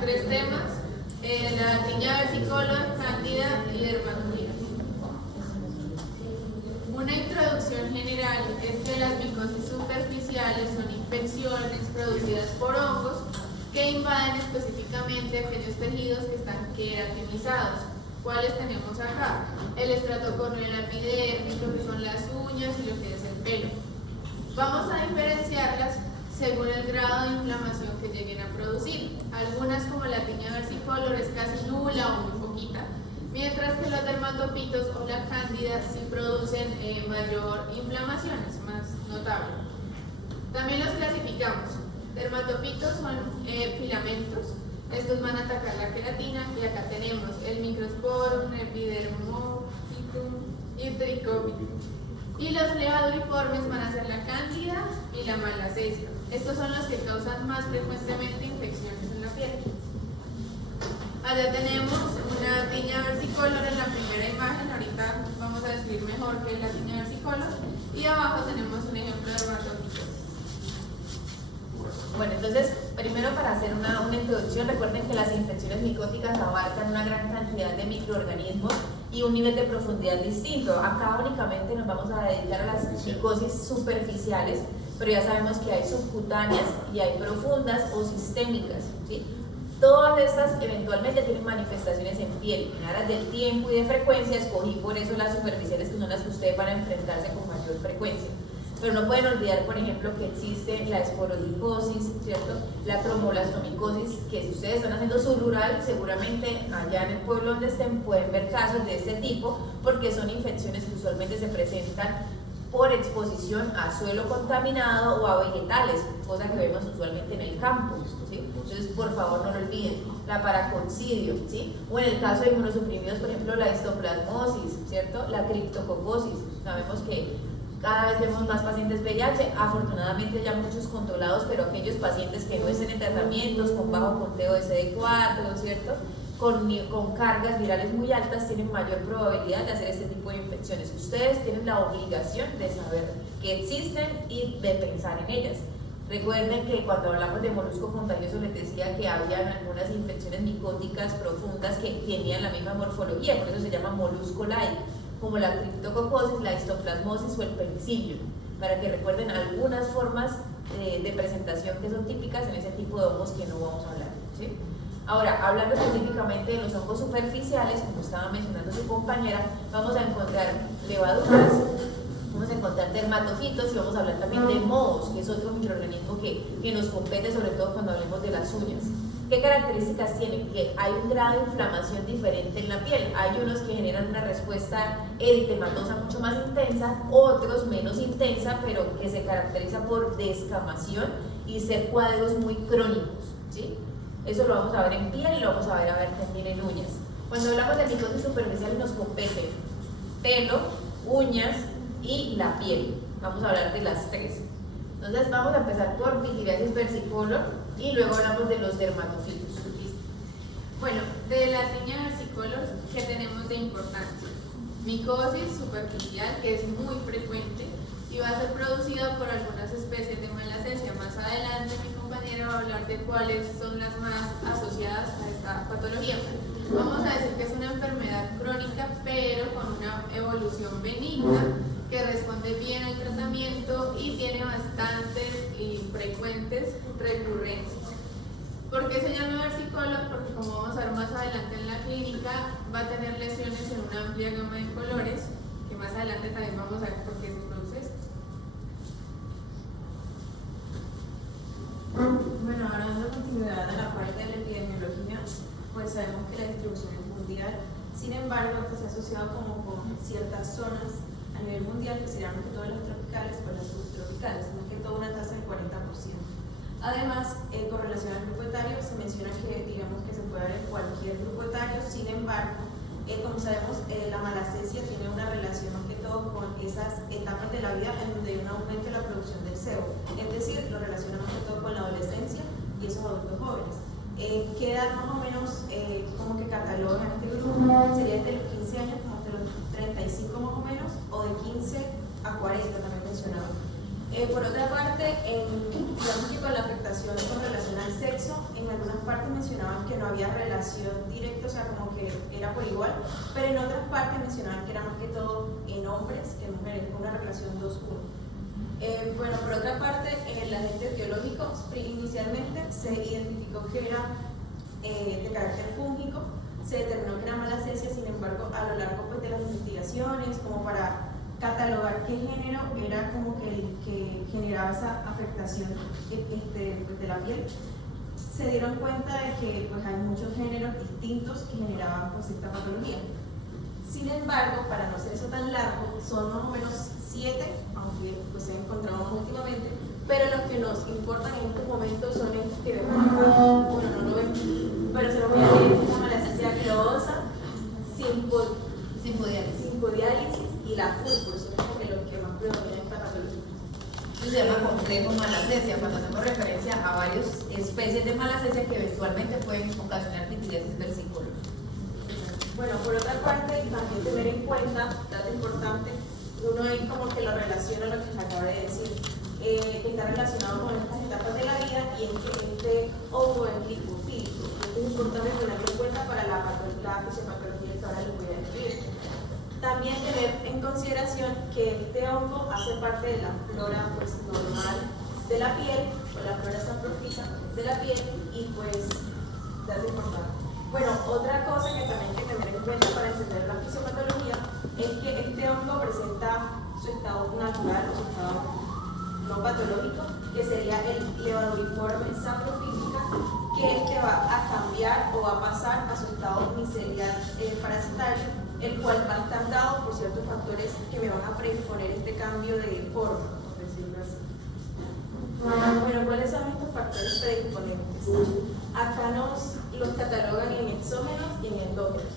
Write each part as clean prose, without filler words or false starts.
3 temas: la tiña versicolor, cándida y dermatofitos. Una introducción general es que las micosis superficiales son infecciones producidas por hongos que invaden específicamente aquellos tejidos que están queratinizados. ¿Cuáles tenemos acá? El estrato corneal epidérmico, que son las uñas y lo que es el pelo. Vamos a diferenciarlas según el grado de inflamación que lleguen a producir. Algunas, como la tiña versicolor, es casi nula o muy poquita, mientras que los dermatofitos o la cándida sí producen mayor inflamación, es más notable. También los clasificamos. Dermatofitos son filamentos. Estos van a atacar la queratina, y acá tenemos el microsporum, epidermofitum y tricopitum. Y los levaduriformes van a ser la cándida y la malassezia. Estos son los que causan más frecuentemente infecciones en la piel. Allá tenemos una tiña versicolor en la primera imagen. Ahorita vamos a describir mejor qué es la tiña versicolor. Y abajo tenemos un ejemplo de dermatofitos. Bueno, entonces, primero, para hacer una introducción, recuerden que las infecciones micóticas abarcan una gran cantidad de microorganismos y un nivel de profundidad distinto. Acá únicamente nos vamos a dedicar a las micosis superficiales, pero ya sabemos que hay subcutáneas y hay profundas o sistémicas, ¿sí? Todas estas eventualmente tienen manifestaciones en piel. En aras del tiempo y de frecuencia, escogí por eso las superficiales, que son las que ustedes van a enfrentarse con mayor frecuencia. Pero no pueden olvidar, por ejemplo, que existe la esporolicosis, ¿cierto? La tromoblastomicosis, que si ustedes están haciendo su rural, seguramente allá en el pueblo donde estén pueden ver casos de este tipo, porque son infecciones que usualmente se presentan por exposición a suelo contaminado o a vegetales, cosa que vemos usualmente en el campo, ¿sí? Entonces, por favor, no lo olviden. La paraconcidio, ¿sí? O en el caso de inmunosuprimidos, por ejemplo, la histoplasmosis, ¿cierto? La criptococosis. Sabemos que cada vez vemos más pacientes VIH, afortunadamente ya muchos controlados, pero aquellos pacientes que no estén en tratamientos, con bajo conteo de CD4, ¿cierto? Con cargas virales muy altas, tienen mayor probabilidad de hacer este tipo de infecciones. Ustedes tienen la obligación de saber que existen y de pensar en ellas. Recuerden que cuando hablamos de molusco contagioso les decía que habían algunas infecciones micóticas profundas que tenían la misma morfología, por eso se llama molusco-like, como la criptococosis, la histoplasmosis o el penicillium, para que recuerden algunas formas de presentación que son típicas en ese tipo de hongos que no vamos a hablar, ¿sí? Ahora, hablando específicamente de los hongos superficiales, como estaba mencionando su compañera, vamos a encontrar levaduras, vamos a encontrar dermatofitos y vamos a hablar también de mohos, que es otro microorganismo que nos compete, sobre todo cuando hablemos de las uñas. ¿Qué características tienen? Que hay un grado de inflamación diferente en la piel. Hay unos que generan una respuesta eritematosa mucho más intensa, otros menos intensa, pero que se caracteriza por descamación y ser cuadros muy crónicos, ¿sí? Eso lo vamos a ver en piel y lo vamos a ver también en uñas. Cuando hablamos de micosis superficial nos compete pelo, uñas y la piel. Vamos a hablar de las tres. Entonces vamos a empezar por pityriasis versicolor y luego hablamos de los dermatofitos. Bueno, de la tiña versicolor, ¿qué tenemos de importancia? Micosis superficial, que es muy frecuente y va a ser producida por algunas especies de malassezia. Más adelante mi compañera va a hablar de cuáles son las más asociadas a esta patología. Vamos a decir que es una enfermedad crónica, pero con una evolución benigna, que responde bien al tratamiento y tiene bastantes y frecuentes recurrencias. ¿Por qué se llama versicolor? Porque, como vamos a ver más adelante en la clínica, va a tener lesiones en una amplia gama de colores, que más adelante también vamos a ver por qué se produce esto. Bueno, ahora dando continuidad a la parte de la epidemiología, pues sabemos que la distribución es mundial. Sin embargo, pues se ha asociado como con ciertas zonas a nivel mundial, que serían más que todas las tropicales, pues las subtropicales, más que todo una tasa del 40%. Además, con relación al grupo etario, se menciona que digamos que se puede dar en cualquier grupo etario. Sin embargo, como sabemos, la malassezia tiene una relación más que todo con esas etapas de la vida en donde hay un aumento en la producción del sebo, es decir, lo relaciona más que todo con la adolescencia y esos adultos jóvenes. ¿Qué edad más o menos como que catalogan este grupo? Sería desde los 15 años como hasta los 35 más o menos, o de 15 a 40 también mencionado. Por otra parte, digamos que con la afectación con relación al sexo, en algunas partes mencionaban que no había relación directa, o sea, como que era por igual, pero en otras partes mencionaban que era más que todo en hombres que en mujeres, una relación 2-1. Bueno, por otra parte, el agente biológico inicialmente se identificó que era de carácter fúngico, se determinó que era malacesia, sin embargo, a lo largo pues, de las investigaciones, como para catalogar qué género era como que el que generaba esa afectación pues, de la piel, se dieron cuenta de que pues, hay muchos géneros distintos que generaban pues, esta patología. Sin embargo, para no hacer eso tan largo, son más o menos 7, aunque pues, se han encontrado más últimamente, pero los que nos importan en estos momentos son estos que vemos acá. Bueno, no lo ven, pero se los voy a leer: la malacesia globosa, simpodiálisis y la fúlcura, son como que los que más predominan esta patología. Eso se llama complejo malacesia, cuando hacemos referencia a varias especies de malacesia que eventualmente pueden ocasionar pitidiosis versicolor. Bueno, por otra parte, también tener en cuenta, dato importante, uno ahí como que lo relaciona a lo que se acaba de decir, que está relacionado con estas etapas de la vida, y es que este hongo es lipofílico. Esto es importante tenerlo en cuenta para la fisiopatología que ahora les voy a describir. También tener en consideración que este hongo hace parte de la flora pues, normal de la piel, o la flora saprofita de la piel, y pues, dato importante. Bueno, otra cosa que también hay que tener en cuenta para entender la fisiopatología es que este hongo presenta su estado natural, o su estado no patológico, que sería el levaduriforme saprofítica, que este va a cambiar o va a pasar a su estado micelial parasitario, el cual va a estar dado por ciertos factores que me van a predisponer este cambio de forma, por decirlo así. Bueno, ¿cuáles son estos factores predisponentes? Acá los catalogan en exógenos y en endógenos.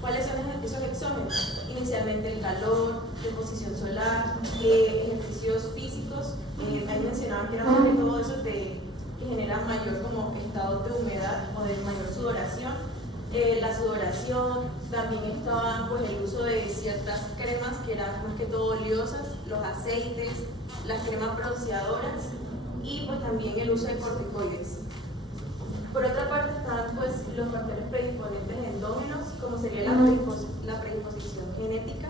¿Cuáles son esos exógenos? Inicialmente el calor, la exposición solar, ejercicios físicos. Ahí mencionaban que era más que todo eso que genera mayor como estado de humedad o de mayor sudoración. La sudoración, también estaba pues, el uso de ciertas cremas que eran más que todo oleosas, los aceites, las cremas bronceadoras y pues también el uso de corticoides. Por otra parte están pues, los factores predisponentes endógenos, como sería la predisposición genética.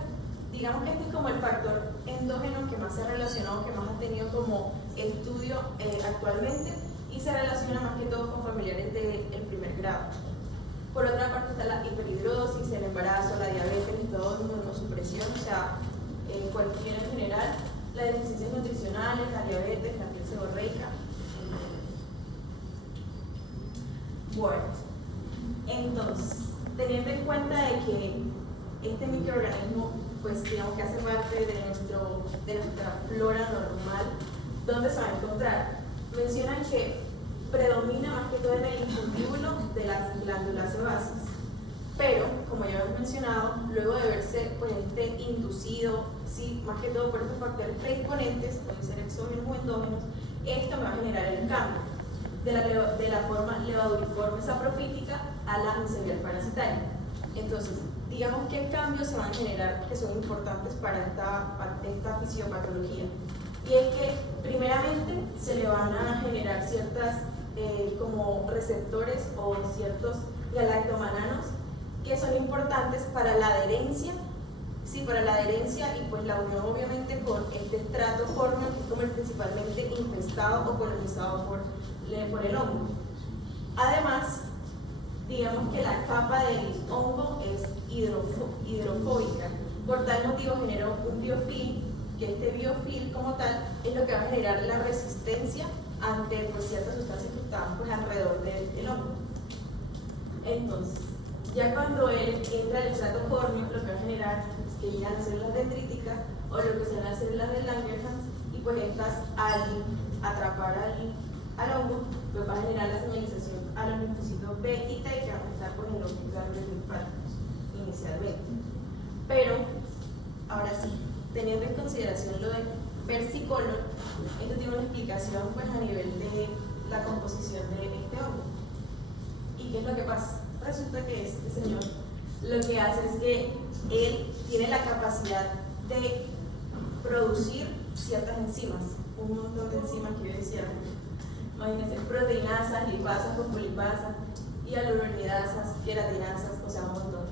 Digamos que este es como el factor endógeno que más se ha relacionado, que más ha tenido como estudio actualmente, y se relaciona más que todo con familiares del primer grado. Por otra parte está la hiperhidrosis, el embarazo, la diabetes, el estado de inmunosupresión, o sea, cualquier en general, las deficiencias nutricionales, la diabetes, la piel seborreica. Bueno, entonces, teniendo en cuenta de que este microorganismo, pues digamos que hace parte de nuestra flora normal, ¿dónde se va a encontrar? Mencionan que predomina más que todo en el infundíbulo de las glándulas sebáceas, pero como ya hemos mencionado, luego de verse pues, inducido, sí, más que todo por estos factores predisponentes, pueden ser exógenos o endógenos, esto me va a generar el cambio de la forma levaduriforme saprofítica a la micelial parasitaria. Entonces, digamos que cambios se van a generar que son importantes para esta fisiopatología, y es que primeramente se le van a generar ciertas como receptores o ciertos galactomananos que son importantes para la adherencia, sí, para la adherencia y pues la unión obviamente con este estrato córneo, que es como el principalmente infestado o colonizado por el hongo. Además, digamos que la capa del hongo es hidrofóbica, por tal motivo genera un biofilm, que este biofilm como tal es lo que va a generar la resistencia ante pues, ciertas sustancias que están pues, alrededor del hongo. Entonces, ya cuando él entra al estrato córneo, lo que va a generar es que llegan las células dendríticas o lo que son las células de Langerhans, y pues estas al atrapar al hongo, pues va a generar la señalización a los linfocitos B y T que van a estar pues, en los ganglios linfáticos inicialmente. Pero, ahora sí, teniendo en consideración lo de versicolor, esto tiene una explicación pues, a nivel de la composición de este hongo. ¿Y qué es lo que pasa? Resulta que este señor lo que hace es que él tiene la capacidad de producir ciertas enzimas, un montón de enzimas que yo decía, imagínense, proteinasas, lipasas, fosfolipasas, hialuronidasas, queratinasas, o sea, un montón.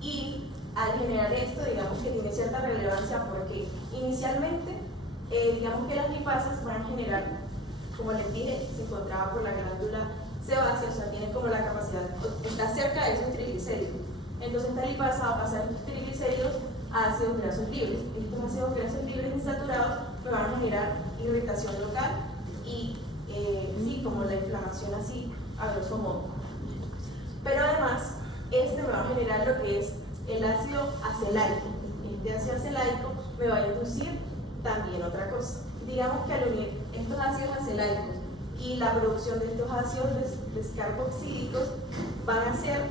Y al generar esto, digamos que tiene cierta relevancia porque inicialmente, digamos que las lipasas van a generar, como les dije, se encontraba por la glándula sebácea, o sea, tiene como la capacidad, está cerca de esos triglicéridos. Entonces esta lipasa va a pasar estos triglicéridos a ácidos grasos libres. Estos ácidos grasos libres insaturados me van a generar irritación local y sí, como la inflamación así, a grosso modo. Pero además, este me va a generar lo que es el ácido acelaico. Este ácido acelaico me va a inducir también otra cosa. Digamos que al unir estos ácidos acelaicos y la producción de estos ácidos descarboxílicos van a ser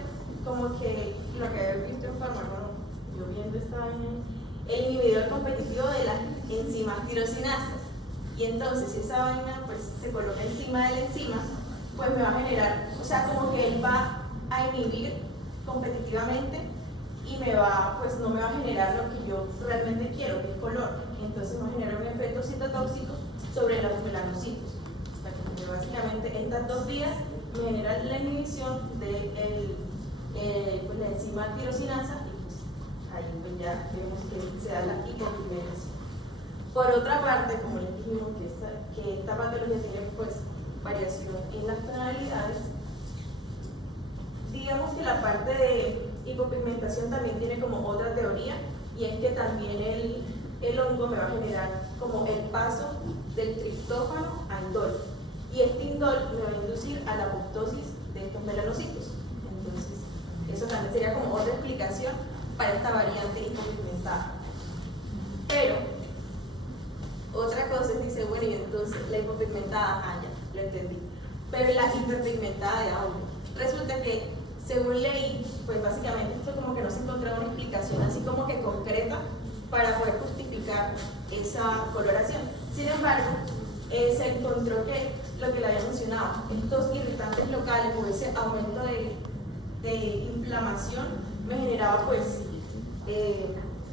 como que lo que había visto en fármaco, yo viendo esta vaina, el inhibidor competitivo de las enzimas tirosinasas. Y entonces si esa vaina pues se coloca encima de la enzima, pues me va a generar, o sea, como que él va a inhibir competitivamente y me va, pues no me va a generar lo que yo realmente quiero, que es color. Entonces va a generar un efecto citotóxico sobre los melanocitos. Básicamente estas dos vías me generan la inhibición de pues, la enzima tirosinasa y pues ahí pues ya vemos que se da la hipopigmentación. Por otra parte, como les dijimos que esta patología tiene pues variación en las tonalidades, digamos que la parte de hipopigmentación también tiene como otra teoría y es que también el hongo me va a generar como el paso del triptófano a indol. Y este indol me va a inducir a la apoptosis de estos melanocitos. Entonces, eso también sería como otra explicación para esta variante hipopigmentada. Pero, otra cosa es, dice, bueno, y entonces la hipopigmentada, ya, lo entendí. Pero la hiperpigmentada de hongo. Resulta que, según leí, pues básicamente esto como que no se encontraba una explicación así como que concreta para poder justificar esa coloración. Sin embargo, se encontró que lo que le había mencionado, estos irritantes locales o ese aumento de inflamación me generaba pues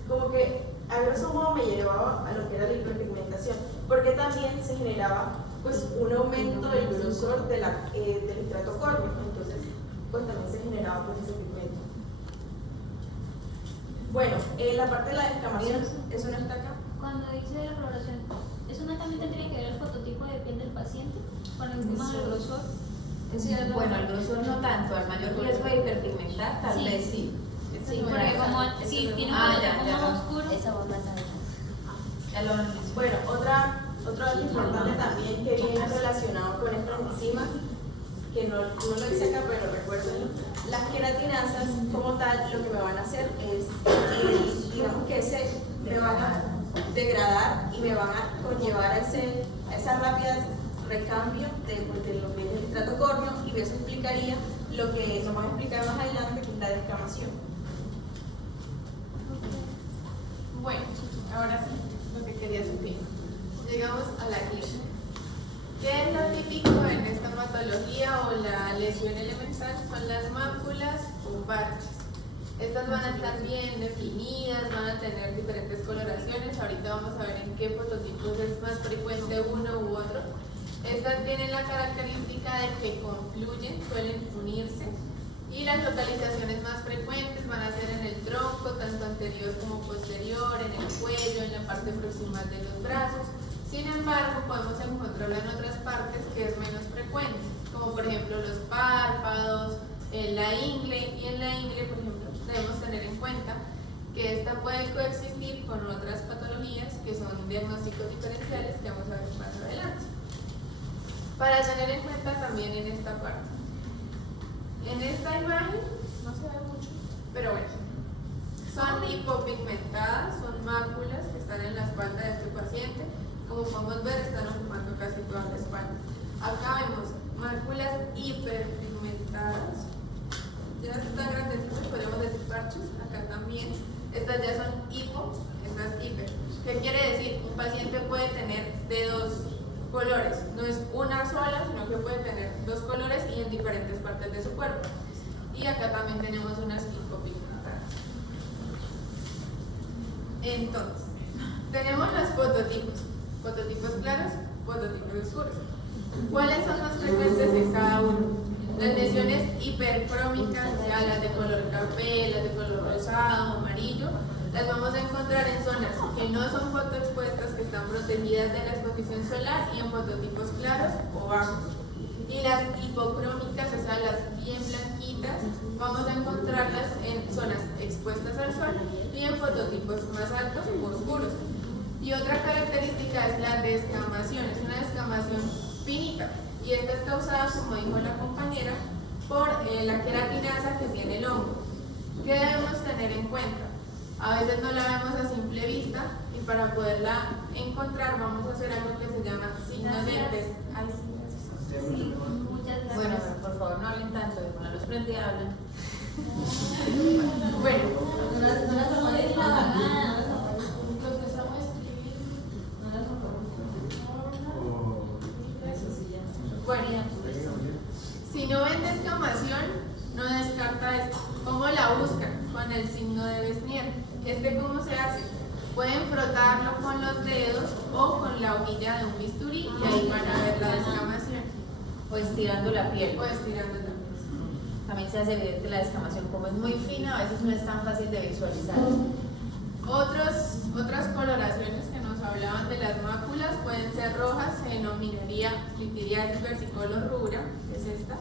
como que a grosso modo me llevaba a lo que era la hiperpigmentación, porque también se generaba pues un aumento del grosor del estrato córneo, entonces pues también se generaba pues ese pigmento. Bueno, la parte de la descamación, eso no está acá. Cuando dice la coloración, ¿eso no también tendría que ver el fototipo de piel del paciente con el tema del grosor? Bueno, el grosor no tanto, al mayor riesgo de hiperpigmentar, tal Sí. vez sí. Sí, porque como si tiene un ya. más oscuro. Esa voz más alta. Ya lo Bueno, otro dato importante también que viene relacionado con estas enzimas, que no lo hice acá, pero recuerden, las queratinasas como tal lo que me van a hacer es, digamos que me van a degradar y me van a conllevar a esa rápida recambio de lo que es el estrato córneo, y eso explicaría lo que nos van a explicar más adelante, que es la descamación. Bueno, ahora sí, lo que quería suplir. Llegamos a la clínica. ¿Qué es lo típico en esta patología o la lesión elemental? Son las máculas o parches. Estas van a estar bien definidas, van a tener diferentes coloraciones. Ahorita vamos a ver en qué fototipos es más frecuente uno u otro. Estas tienen la característica de que confluyen, suelen unirse, y las localizaciones más frecuentes van a ser en el tronco, tanto anterior como posterior, en el cuello, en la parte proximal de los brazos. Sin embargo, podemos encontrarla en otras partes que es menos frecuente, como por ejemplo los párpados, en la ingle, y en la ingle, por ejemplo, debemos tener en cuenta que esta puede coexistir con otras patologías que son diagnósticos diferenciales que vamos a ver más adelante. Para tener en cuenta también en esta parte. En esta imagen, no se ve mucho, pero bueno, son hipopigmentadas, son máculas que están en la espalda de este paciente. Como podemos ver, están ocupando casi toda la espalda. Acá vemos máculas hiperpigmentadas. Ya están grandes, podemos decir parches. Acá también. Estas ya son hipo, estas hiper. ¿Qué quiere decir? Un paciente puede tener de dos colores. No es una sola, sino que puede tener dos colores y en diferentes partes de su cuerpo. Y acá también tenemos unas hipopigmentadas. Entonces, tenemos los fototipos. Fototipos claros, fototipos oscuros. ¿Cuáles son más frecuentes en cada uno? Las lesiones hipercrómicas, ya las de color café, las de color rosado, amarillo, las vamos a encontrar en zonas que no son fotoexpuestas, que están protegidas de la exposición solar y en fototipos claros o bajos. Y las hipocrómicas, o sea, las bien blanquitas, vamos a encontrarlas en zonas expuestas al sol y en fototipos más altos o oscuros. Y otra característica es la descamación, es una descamación finita. Y esta es causada, como dijo la compañera, por la queratinasa que tiene el hongo. ¿Qué debemos tener en cuenta? A veces no la vemos a simple vista y para poderla encontrar vamos a hacer algo que se llama signo de pez. Ay, sí, Muchas gracias. Bueno, pero por favor no hablen tanto, que con la luz prendida hablan. Bueno, No las tomes la vagada. los que estamos escribiendo. Bueno, si no ven descamación, no descarta esto. ¿Cómo la buscan? Con el signo de Besnier. ¿Cómo se hace? Pueden frotarlo con los dedos o con la hojilla de un bisturí y ahí van a ver la descamación. O estirando la piel. O estirando la piel. También se hace evidente la descamación, como es muy fina, a veces no es tan fácil de visualizar. Otras coloraciones que nos hablaban de las máculas pueden ser rojas, se denominaría litidiasis versicolor rubra, que es esta,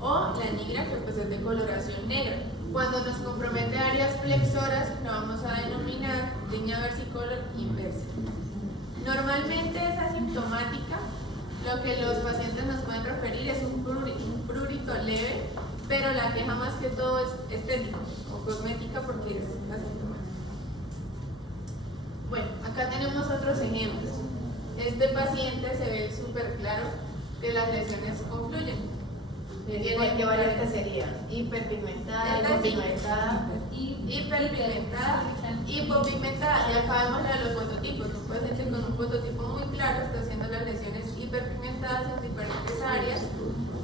o la nigra, que pues es de coloración negra. Cuando nos compromete áreas flexoras, lo vamos a denominar línea versicolor inversa. Normalmente es asintomática, lo que los pacientes nos pueden referir es un prurito leve, pero la queja más que todo es estética o cosmética porque es asintomática. Bueno, acá tenemos otros ejemplos. Este paciente se ve súper claro que las lesiones confluyen. ¿Qué variante sería? Hiperpigmentada, Esta sí. hipopigmentada. Hiperpigmentada, hipopigmentada. Y acá vemos la de los fototipos. Un paciente con un fototipo muy claro está haciendo las lesiones hiperpigmentadas en diferentes áreas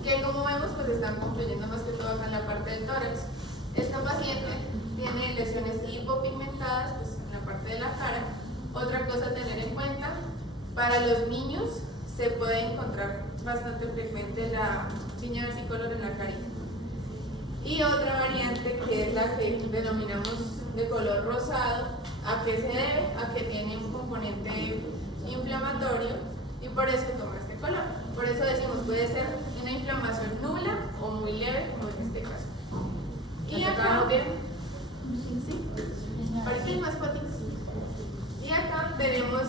que, como vemos, pues están confluyendo más que todo acá en la parte del tórax. Esta paciente tiene lesiones hipopigmentadas pues, en la parte de la cara. Otra cosa a tener en cuenta, para los niños se puede encontrar bastante frecuente la línea versicolor en la carita. Y otra variante que es la que denominamos de color rosado, ¿a qué se debe? A que tiene un componente inflamatorio y por eso toma este color. Por eso decimos puede ser una inflamación nula o muy leve, como en este caso. Y acá, parece más fotitos. Y acá tenemos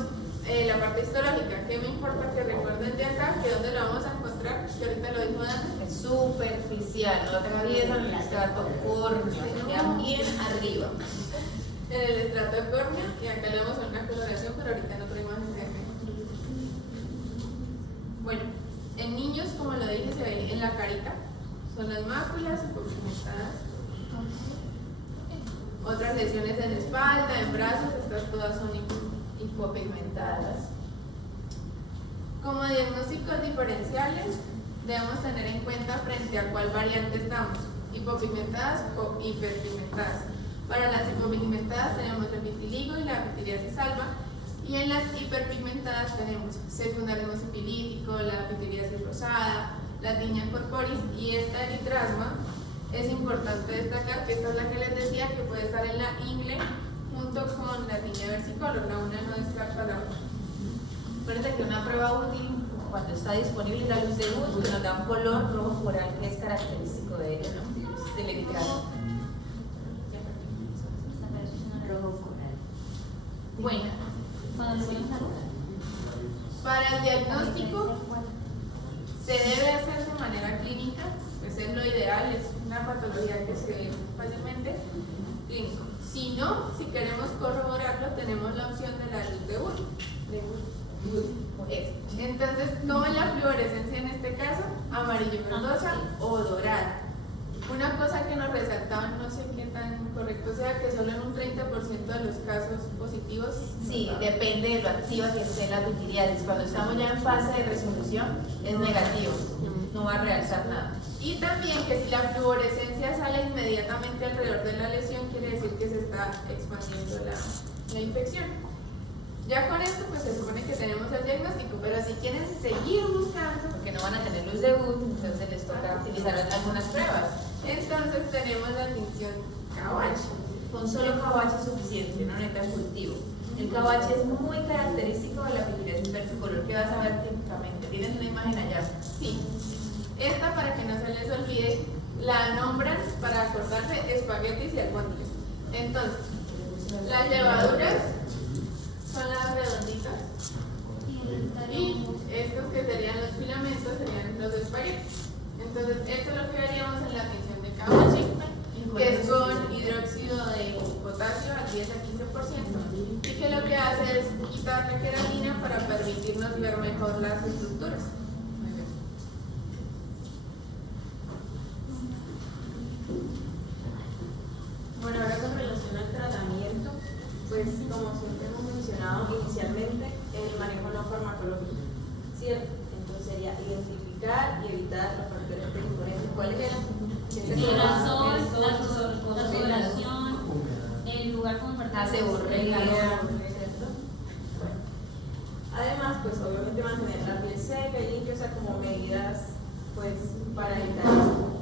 la parte histológica. ¿Qué me importa que recuerden de acá? Que dónde lo vamos a encontrar, que ahorita lo dijo Dana. Es superficial, no te empiezan en el estrato córneo, se queda bien arriba. En el estrato córneo, y acá le vamos a una coloración, pero ahorita en otra imagen se ve. Bueno, en niños, como lo dije, se ve en la carita. Son las máculas hipopigmentadas. Otras lesiones en espalda, en brazos, estas todas son hipopigmentadas. Como diagnósticos diferenciales, debemos tener en cuenta frente a cuál variante estamos, hipopigmentadas o hiperpigmentadas. Para las hipopigmentadas tenemos el vitiligo y la pitiriasis alba, y en las hiperpigmentadas tenemos secundarismo sifilítico, la pitiriasis rosada, la tinea corporis y esta eritrasma. Es importante destacar que esta es la que les decía que puede estar en la ingle junto con la tinea versicolor, la una no descarta la otra. Acuérdense que una prueba útil, cuando está disponible la luz de luz, que nos da un color rojo coral que es característico de ella, ¿no? Es del eritrasma. Bueno, para el diagnóstico se debe hacer de manera clínica, pues es lo ideal, es una patología que se ve fácilmente clínico. Si no, si queremos corroborarlo, tenemos la opción de la luz de Wood. Entonces, ¿cómo es la fluorescencia en este caso? Amarillo verdosa o dorada. Una cosa que nos resaltaban, no sé qué tan correcto sea, que solo en un 30% de los casos positivos. Sí, depende de lo activa que esté la pitiriasis. Cuando estamos ya en fase de resolución, es negativo, no va a realzar nada. Y también que si la fluorescencia sale inmediatamente alrededor de la lesión, quiere decir que se está expandiendo la infección. Ya con esto pues se supone que tenemos el diagnóstico, pero si quieren seguir buscando, Porque no virus debut, entonces les toca utilizar algunas pruebas. Entonces tenemos la tinción caobache. Con solo caobache es suficiente, no necesitas cultivo. El caobache es muy característico de la pityriasis versicolor que vas a ver típicamente. ¿Tienes una imagen allá? Sí. Esta, para que no se les olvide, la nombran para acordarse espaguetis y albóndigas. Entonces, las levaduras son las redonditas y estos que serían los filamentos serían los espaguetis. Entonces, esto es lo que veríamos en la tinción de caobache, que es con hidróxido de potasio al 10 a 15%, y que lo que hace es quitar la queratina para permitirnos ver mejor las estructuras. Bueno, ahora con relación al tratamiento, pues como siempre hemos mencionado inicialmente, el manejo no farmacológico, ¿cierto? Entonces sería identificar y evitar los factores predisponentes. ¿Cuáles eran? El sol, la sudoración, el lugar como La seborrea. Además, pues obviamente mantener la piel seca y limpia, o sea, como medidas pues para evitar eso.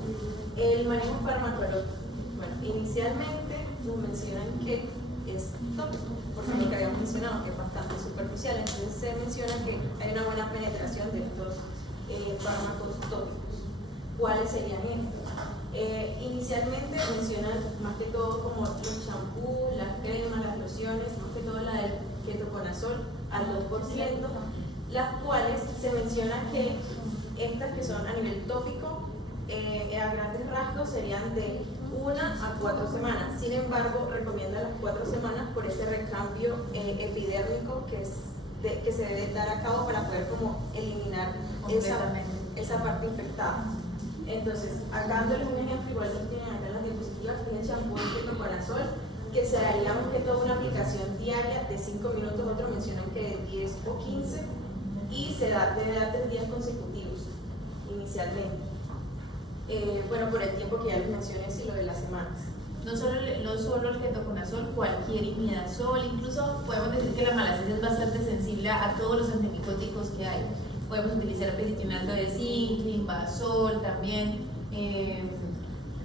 El manejo farmacológico. Bueno, inicialmente nos mencionan que es tópico, porque lo que habíamos mencionado que es bastante superficial, entonces se menciona que hay una buena penetración de estos fármacos tópicos. ¿Cuáles serían estos? Inicialmente mencionan más que todo como los champús, las cremas, las lociones, más que todo la del ketoconazol al 2%, las cuales se menciona que estas que son a nivel tópico, a grandes rasgos serían de 1 a 4 semanas. Sin embargo, recomienda las 4 semanas por ese recambio epidérmico que se debe dar a cabo para poder como eliminar esa parte infectada. Entonces, acá dándoles un ejemplo, igual los tienen acá en las diapositivas, tiene el champú de ketoconazol, que se daría más que todo una aplicación diaria de 5 minutos, otros mencionan que de 10 o 15, y se debe dar 3 días consecutivos inicialmente. Bueno, por el tiempo que ya les mencioné, y lo de las semanas. No solo el ketoconazol, cualquier imidazol, incluso podemos decir que la malacesia es bastante sensible a todos los antimicóticos que hay. Podemos utilizar petitinato de zinc, invasol también,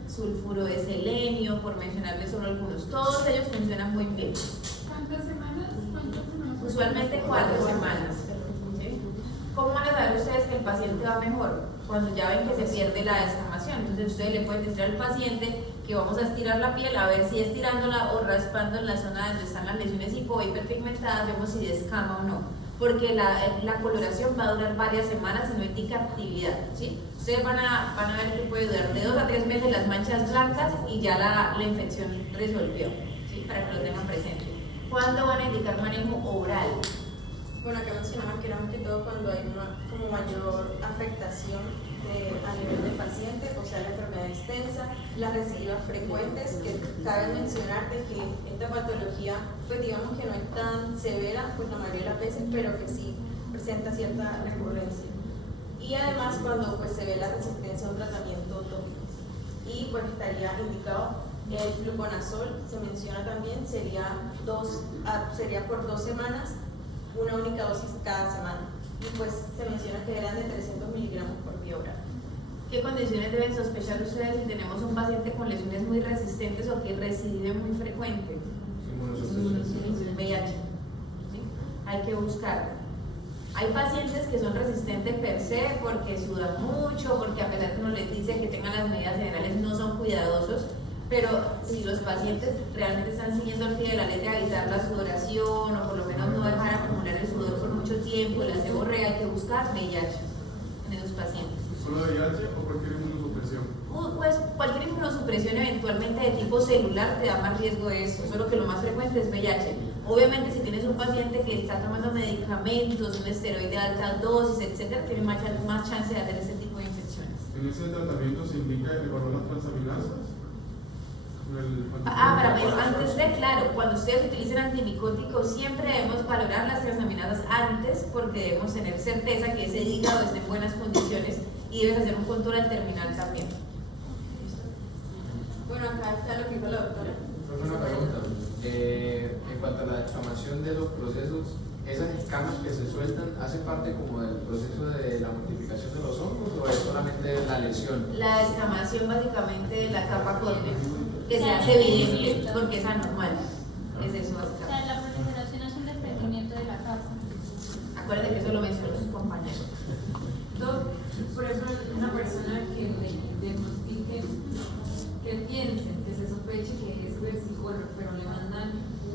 sulfuro de selenio, por mencionarles solo algunos. Todos ellos funcionan muy bien. ¿Cuántas semanas? Usualmente 4 semanas. ¿Sí? ¿Cómo van a saber ustedes que el paciente va mejor? Cuando ya ven que se pierde la descamación. Entonces ustedes le pueden decir al paciente que vamos a estirar la piel a ver si estirándola o raspando en la zona donde están las lesiones hipohiperpigmentadas vemos si descama o no. Porque la coloración va a durar varias semanas y no indica actividad, ¿sí? Ustedes van a ver que puede durar de 2 a 3 meses las manchas blancas y ya la infección resolvió, ¿sí? Para que lo tengan presente. ¿Cuándo van a indicar manejo oral? Bueno, acá mencionaban que era más que todo cuando hay una como mayor afectación a nivel del paciente, o sea, la enfermedad extensa, las recidivas frecuentes, que cabe mencionar de que esta patología, pues digamos que no es tan severa, pues la mayoría de las veces, pero que sí presenta cierta recurrencia. Y además cuando pues se ve la resistencia a un tratamiento tópico. Y pues estaría indicado el fluconazol, se menciona también, sería por 2 semanas, una única dosis cada semana. Y pues se menciona que eran de 300 miligramos por vía oral. ¿Qué condiciones deben sospechar ustedes si tenemos un paciente con lesiones muy resistentes o que recidive muy frecuente? VIH. ¿Sí? Hay que buscar. Hay pacientes que son resistentes per se porque sudan mucho, porque a pesar que uno les dice que tengan las medidas generales no son cuidadosos, pero si los pacientes realmente están siguiendo al pie de la letra, evitar la sudoración o por lo menos no dejar acumular el sudor por mucho tiempo, la seborrea, hay que buscar VIH en esos pacientes. ¿Solo VIH o cualquier inmunosupresión? Pues cualquier inmunosupresión eventualmente de tipo celular te da más riesgo de eso, solo que lo más frecuente es VIH. Obviamente si tienes un paciente que está tomando medicamentos, un esteroide de alta dosis, etcétera, tiene más chance de hacer ese tipo de infecciones. ¿En ese tratamiento se indica evaluar las transaminasas? Antes de, claro, cuando ustedes utilicen antimicóticos siempre debemos valorar las transaminasas antes porque debemos tener certeza que ese hígado esté en buenas condiciones y debes hacer un control al terminal también. Bueno, acá está lo que dijo la doctora. Una pregunta. En cuanto a la descamación de los procesos, ¿esas escamas que se sueltan hace parte como del proceso de la multiplicación de los hongos o eso lesión. La descamación básicamente de la capa córnea, que se hace evidente porque es anormal. Es eso O básicamente. sea, la proliferación es un desprendimiento de la capa. Acuérdate que eso lo mencionó sus compañeros. Doc, por ejemplo, una persona que le diagnostiquen, que piensen, que se sospeche que es versicolor, pero le mandan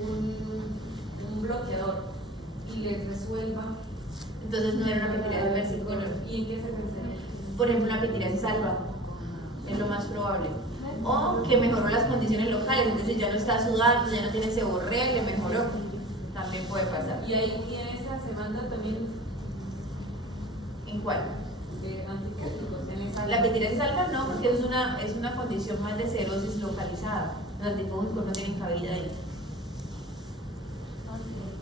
un bloqueador y les resuelva. Entonces no era una pitiriasis versicolor. ¿Y en qué se resuelve? Por ejemplo, una pitiriasis alba es lo más probable. O que mejoró las condiciones locales, entonces ya no está sudando, ya no tiene seborrea, le mejoró. También puede pasar. Y ahí en esa se manda también ¿En cuál? antibióticos, en esa. La pitiriasis alba no, porque es una condición más de cerosis localizada. Los antifúngicos no tienen cabida ahí.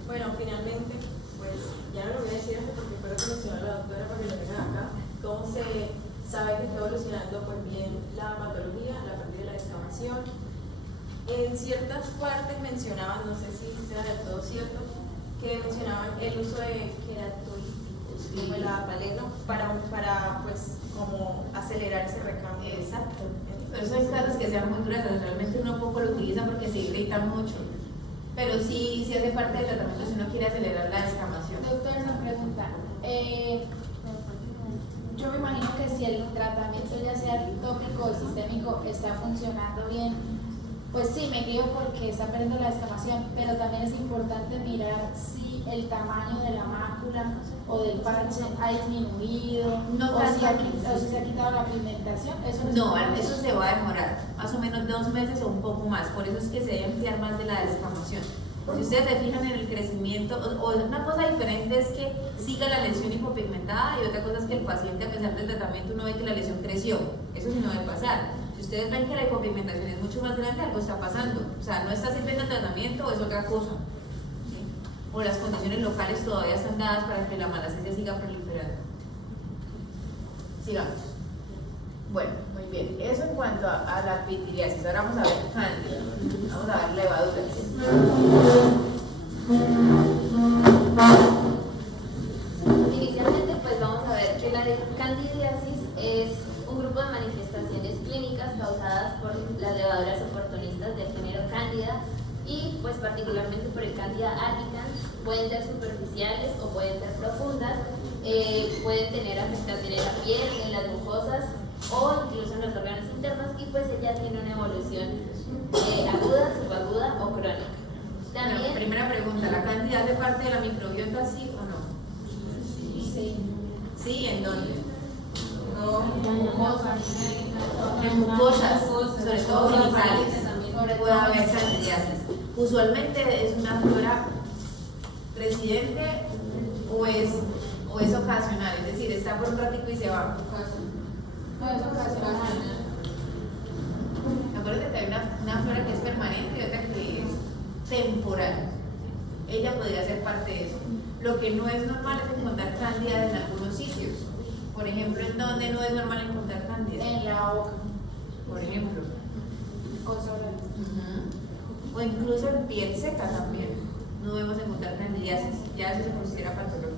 Bueno, finalmente, pues ya no lo voy a decir hasta porque fue lo que mencionó la doctora para que lo tengan acá, cómo se sabe que está evolucionando pues bien la patología, la pérdida de la descamación. En ciertas partes mencionaban, no sé si será del todo cierto, que mencionaban el uso de queratolíticos, como el apaleno, para pues como acelerar ese recambio. Exacto. Pero eso hay casos que sean muy gruesas, realmente uno poco lo utiliza porque se irrita mucho. Pero sí hace parte del tratamiento si uno quiere acelerar la descamación. Doctor, una pregunta. Yo me imagino que si el tratamiento, ya sea tópico o sistémico, está funcionando bien, pues sí, me guío porque está perdiendo la descamación, pero también es importante mirar si el tamaño de la mácula o del parche ha disminuido, No o tanto. si se ha quitado la pigmentación. Eso no es No, importante. eso se va a demorar más o menos 2 meses o un poco más, por eso es que se debe enfriar más de la descamación. Si ustedes se fijan en el crecimiento, o una cosa diferente es que siga la lesión hipopigmentada y otra cosa es que el paciente a pesar del tratamiento uno ve que la lesión creció, eso sí no debe pasar. Si ustedes ven que la hipopigmentación es mucho más grande, algo está pasando, o sea, no está sirviendo el tratamiento o es otra cosa. ¿Sí? O las condiciones locales todavía están dadas para que la malacesia siga proliferando. Sigamos. Bueno, muy bien. Eso en cuanto a la pitiriasis. Ahora vamos a ver cándida. Vamos a ver levaduras. Inicialmente, pues vamos a ver que la candidiasis es un grupo de manifestaciones clínicas causadas por las levaduras oportunistas del género Candida y pues particularmente por el Candida albicans. Pueden ser superficiales o pueden ser profundas, pueden tener afectación en la piel, en las mucosas o incluso en los órganos internos y pues ella tiene una evolución aguda, subaguda o crónica. También, Bueno, primera pregunta, ¿la cándida hace parte de la microbiota, sí o no? Sí. ¿Sí? ¿En dónde? En En mucosas, sobre todo genitales, puede haber candidiasis. Usualmente es una flora residente o es ocasional, es decir, está por un ratico y se va. No es ocasional. Acuérdate que hay una flora que es permanente y otra que es temporal. Ella podría ser parte de eso. Lo que no es normal es encontrar cándida en algunos sitios. Por ejemplo, ¿en dónde no es normal encontrar cándida? En la boca. Por ejemplo. Cosa oral. O incluso en piel seca también. No debemos encontrar candidiasis. Ya eso se considera patológico.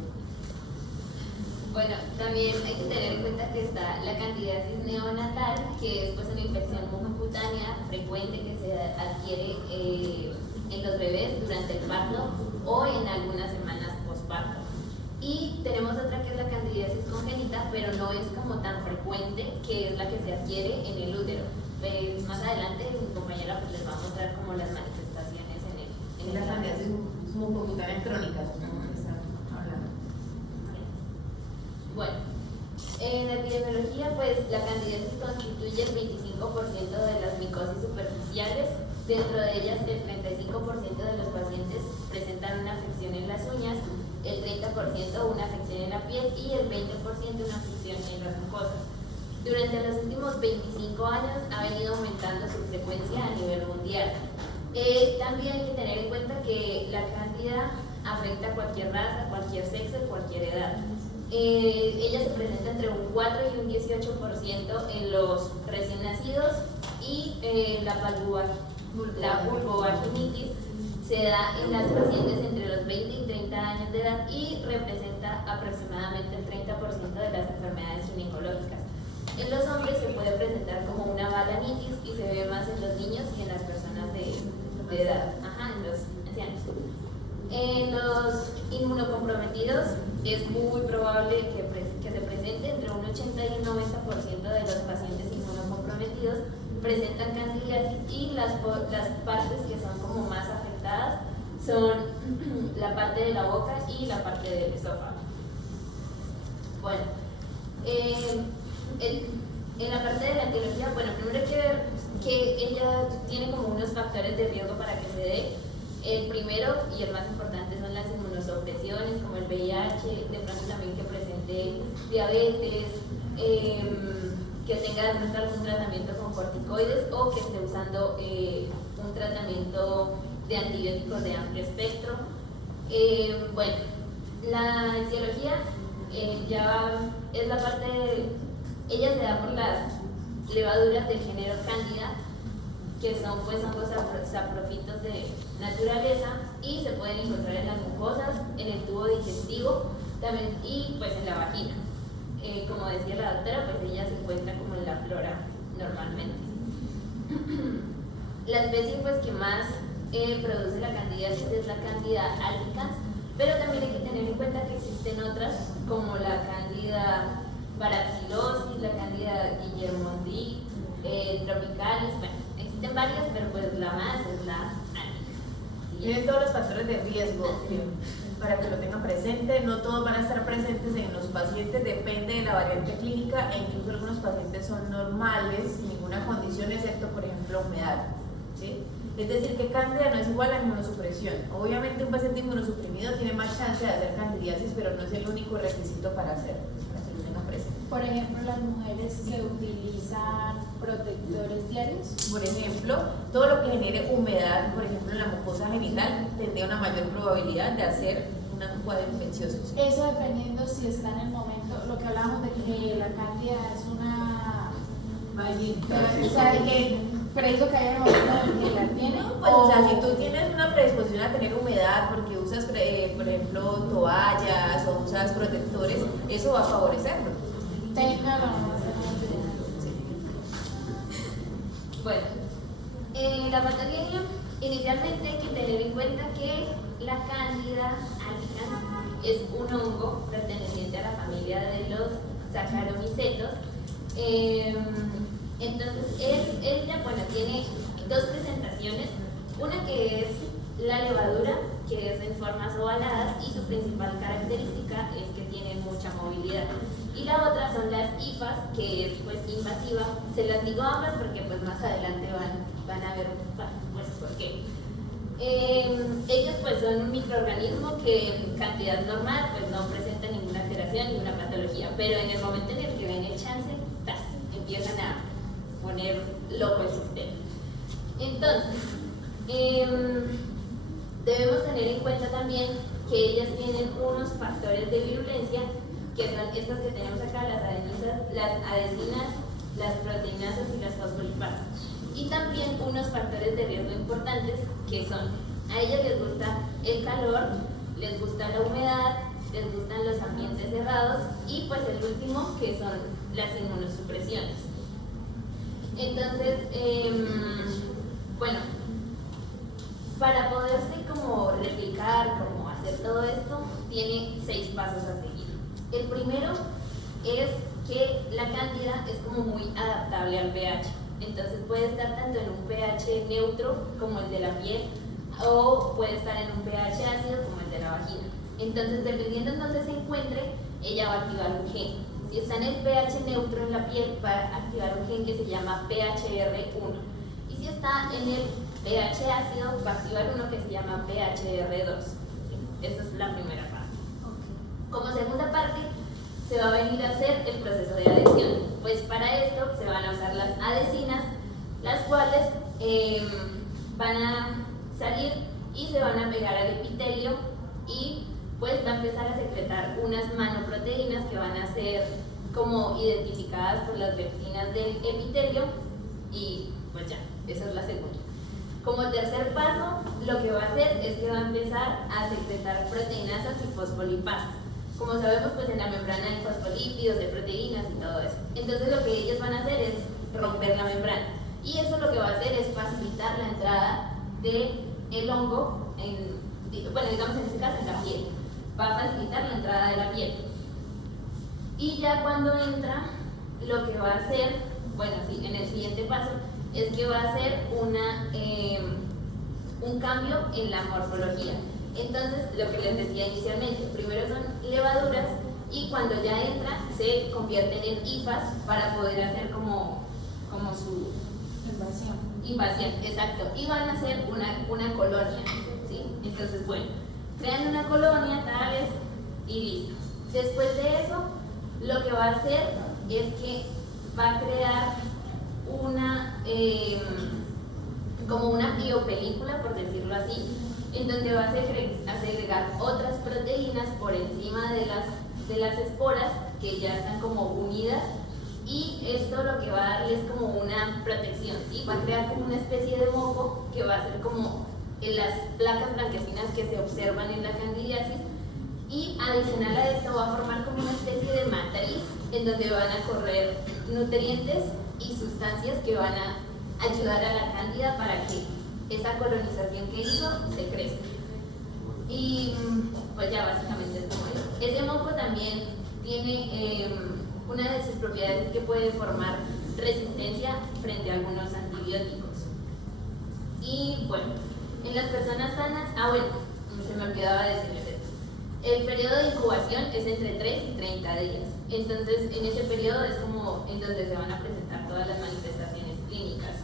bueno, también hay que tener en cuenta que está la candidiasis neonatal, que es pues una infección mucocutánea frecuente que se adquiere en los bebés durante el parto o en algunas semanas postparto. Y tenemos otra que es la candidiasis congénita, pero no es como tan frecuente, que es la que se adquiere en el útero. Más adelante mi compañera pues les va a mostrar como las manifestaciones en La el candidiasis mucocutánea crónica. Hablando. Bueno, en epidemiología, pues la candidiasis constituye el 25% de las micosis superficiales. Dentro de ellas, el 35% de los pacientes presentan una afección en las uñas, el 30% una afección en la piel y el 20% una afección en las mucosas. Durante los últimos 25 años ha venido aumentando su frecuencia a nivel mundial. También hay que tener en cuenta que la cándida afecta a cualquier raza, cualquier sexo y cualquier edad. Ella se presenta entre un 4 y un 18% en los recién nacidos y la vulvovaginitis se da en las pacientes entre los 20 y 30 años de edad y representa aproximadamente el 30% de las enfermedades ginecológicas. En los hombres se puede presentar como una balanitis y se ve más en los niños que en las personas de edad, en los ancianos. En los inmunocomprometidos es muy probable que se presente entre un 80 y un 90% de los pacientes inmunocomprometidos presentan candidiasis, y las partes que son como más afectadas son la parte de la boca y la parte del esófago. Bueno, en la parte de la etiología, bueno, primero hay que ver que ella tiene como unos factores de riesgo para que se dé. El primero y el más importante son las inmunosupresiones, como el VIH, de pronto también que presente diabetes, que tenga de pronto algún tratamiento con corticoides o que esté usando un tratamiento de antibióticos de amplio espectro. Bueno, la etiología ya es la parte ella se da por las levaduras del género Cándida, que son pues hongos saprofitos de naturaleza, y se pueden encontrar en las mucosas, en el tubo digestivo también, y pues en la vagina. Como decía la doctora, pues ella se encuentra como en la flora normalmente. La especie pues que más produce la candidiasis es la Candida albicans, pero también hay que tener en cuenta que existen otras como la Candida parapsilosis, la Candida guillermondi, tropicalis, bueno, existen varias, pero pues la más es la albicans. Tienen todos los factores de riesgo, para que lo tengan presente. No todos van a estar presentes en los pacientes, depende de la variante clínica, e incluso algunos pacientes son normales sin ninguna condición, excepto por ejemplo humedad, ¿sí? Es decir, que Cándida no es igual a inmunosupresión. Obviamente un paciente inmunosuprimido tiene más chance de hacer candidiasis, pero no es el único requisito para hacerlo, para que lo tengan presente. Por ejemplo, las mujeres que utilizan protectores diarios. Por ejemplo, todo lo que genere humedad, por ejemplo en la mucosa genital, tendría una mayor probabilidad de hacer un cuadro infeccioso. Eso dependiendo si está en el momento, lo que hablamos de que la cándida es una... O sea, de que preciso que haya el momento en que la tiene. Pues, o sea, si tú tienes una predisposición a tener humedad porque usas, por ejemplo, toallas o usas protectores, eso va a favorecerlo. Bueno, la patología, inicialmente hay que tener en cuenta que la Cándida albicans es un hongo perteneciente a la familia de los Saccharomycetos. Entonces, ella tiene dos presentaciones, una que es la levadura, que es en formas ovaladas, y su principal característica es que tiene mucha movilidad. Y la otra son las hifas, que es pues invasiva. Se las digo ambas porque pues más adelante van a ver pues por qué. Ellos pues son un microorganismo que en cantidad normal pues no presenta ninguna alteración, ninguna patología, pero en el momento en el que ven el chance, empiezan a poner loco el sistema. Entonces, debemos tener en cuenta también que ellas tienen unos factores de virulencia, que son estas que tenemos acá, las adhesinas, las proteinasas y las fosfolipasas. Y también unos factores de riesgo importantes, que son, a ellas les gusta el calor, les gusta la humedad, les gustan los ambientes cerrados, y pues el último, que son las inmunosupresiones. Entonces, bueno, para poderse como replicar, como hacer todo esto, tiene 6 pasos a seguir. El primero es que la cándida es como muy adaptable al pH. Entonces puede estar tanto en un pH neutro como el de la piel, o puede estar en un pH ácido como el de la vagina. Entonces, dependiendo en dónde se encuentre, ella va a activar un gen. Si está en el pH neutro en la piel, va a activar un gen que se llama PHR1. Y si está en el pH ácido, va a activar uno que se llama PHR2. Esa es la primera parte. Como segunda parte, se va a venir a hacer el proceso de adhesión. Pues para esto se van a usar las adhesinas, las cuales van a salir y se van a pegar al epitelio, y pues va a empezar a secretar unas manoproteínas que van a ser como identificadas por las leptinas del epitelio, y pues ya, esa es la segunda. Como tercer paso, lo que va a hacer es que va a empezar a secretar proteinasas y fosfolipasas. Como sabemos, pues en la membrana hay fosfolípidos, hay proteínas y todo eso. Entonces lo que ellos van a hacer es romper la membrana. Y eso lo que va a hacer es facilitar la entrada del hongo, bueno, digamos en este caso en la piel. Va a facilitar la entrada de la piel. Y ya cuando entra, lo que va a hacer, bueno, sí, en el siguiente paso, es que va a hacer un cambio en la morfología. Entonces, lo que les decía inicialmente, primero son levaduras y cuando ya entra se convierten en hifas para poder hacer como su invasión, exacto, y van a hacer una colonia, ¿sí? Entonces, bueno, crean una colonia tal vez y listo. Después de eso, lo que va a hacer es que va a crear como una biopelícula, por decirlo así, en donde va a segregar otras proteínas por encima de las esporas que ya están como unidas, y esto lo que va a darle es como una protección, ¿sí? Va a crear como una especie de moco que va a ser como en las placas blanquecinas que se observan en la candidiasis, y adicional a esto va a formar como una especie de matriz en donde van a correr nutrientes y sustancias que van a ayudar a la cándida para que esa colonización que hizo se crezca. Y pues ya básicamente es como eso. Ese moco también tiene una de sus propiedades, que puede formar resistencia frente a algunos antibióticos. Y bueno, en las personas sanas, bueno, se me olvidaba decirles esto. El periodo de incubación es entre 3 y 30 días. Entonces, en ese periodo es como en donde se van a presentar todas las manifestaciones clínicas.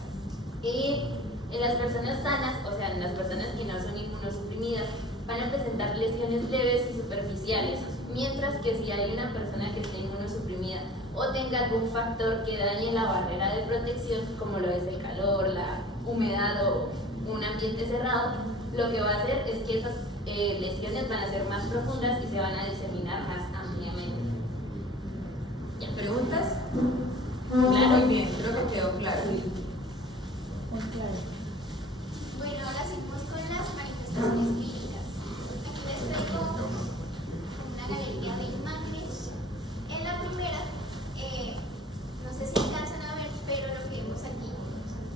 Y en las personas sanas, o sea, en las personas que no son inmunosuprimidas, van a presentar lesiones leves y superficiales, mientras que si hay una persona que esté inmunosuprimida o tenga algún factor que dañe la barrera de protección, como lo es el calor, la humedad o un ambiente cerrado, lo que va a hacer es que esas lesiones van a ser más profundas y se van a diseminar más ampliamente. ¿Ya? ¿Preguntas? Claro. Muy bien, creo que quedó claro. Muy claro. Bueno, ahora seguimos con las manifestaciones clínicas. Aquí les traigo una galería de imágenes. En la primera, no sé si alcanzan a ver, pero lo que vemos aquí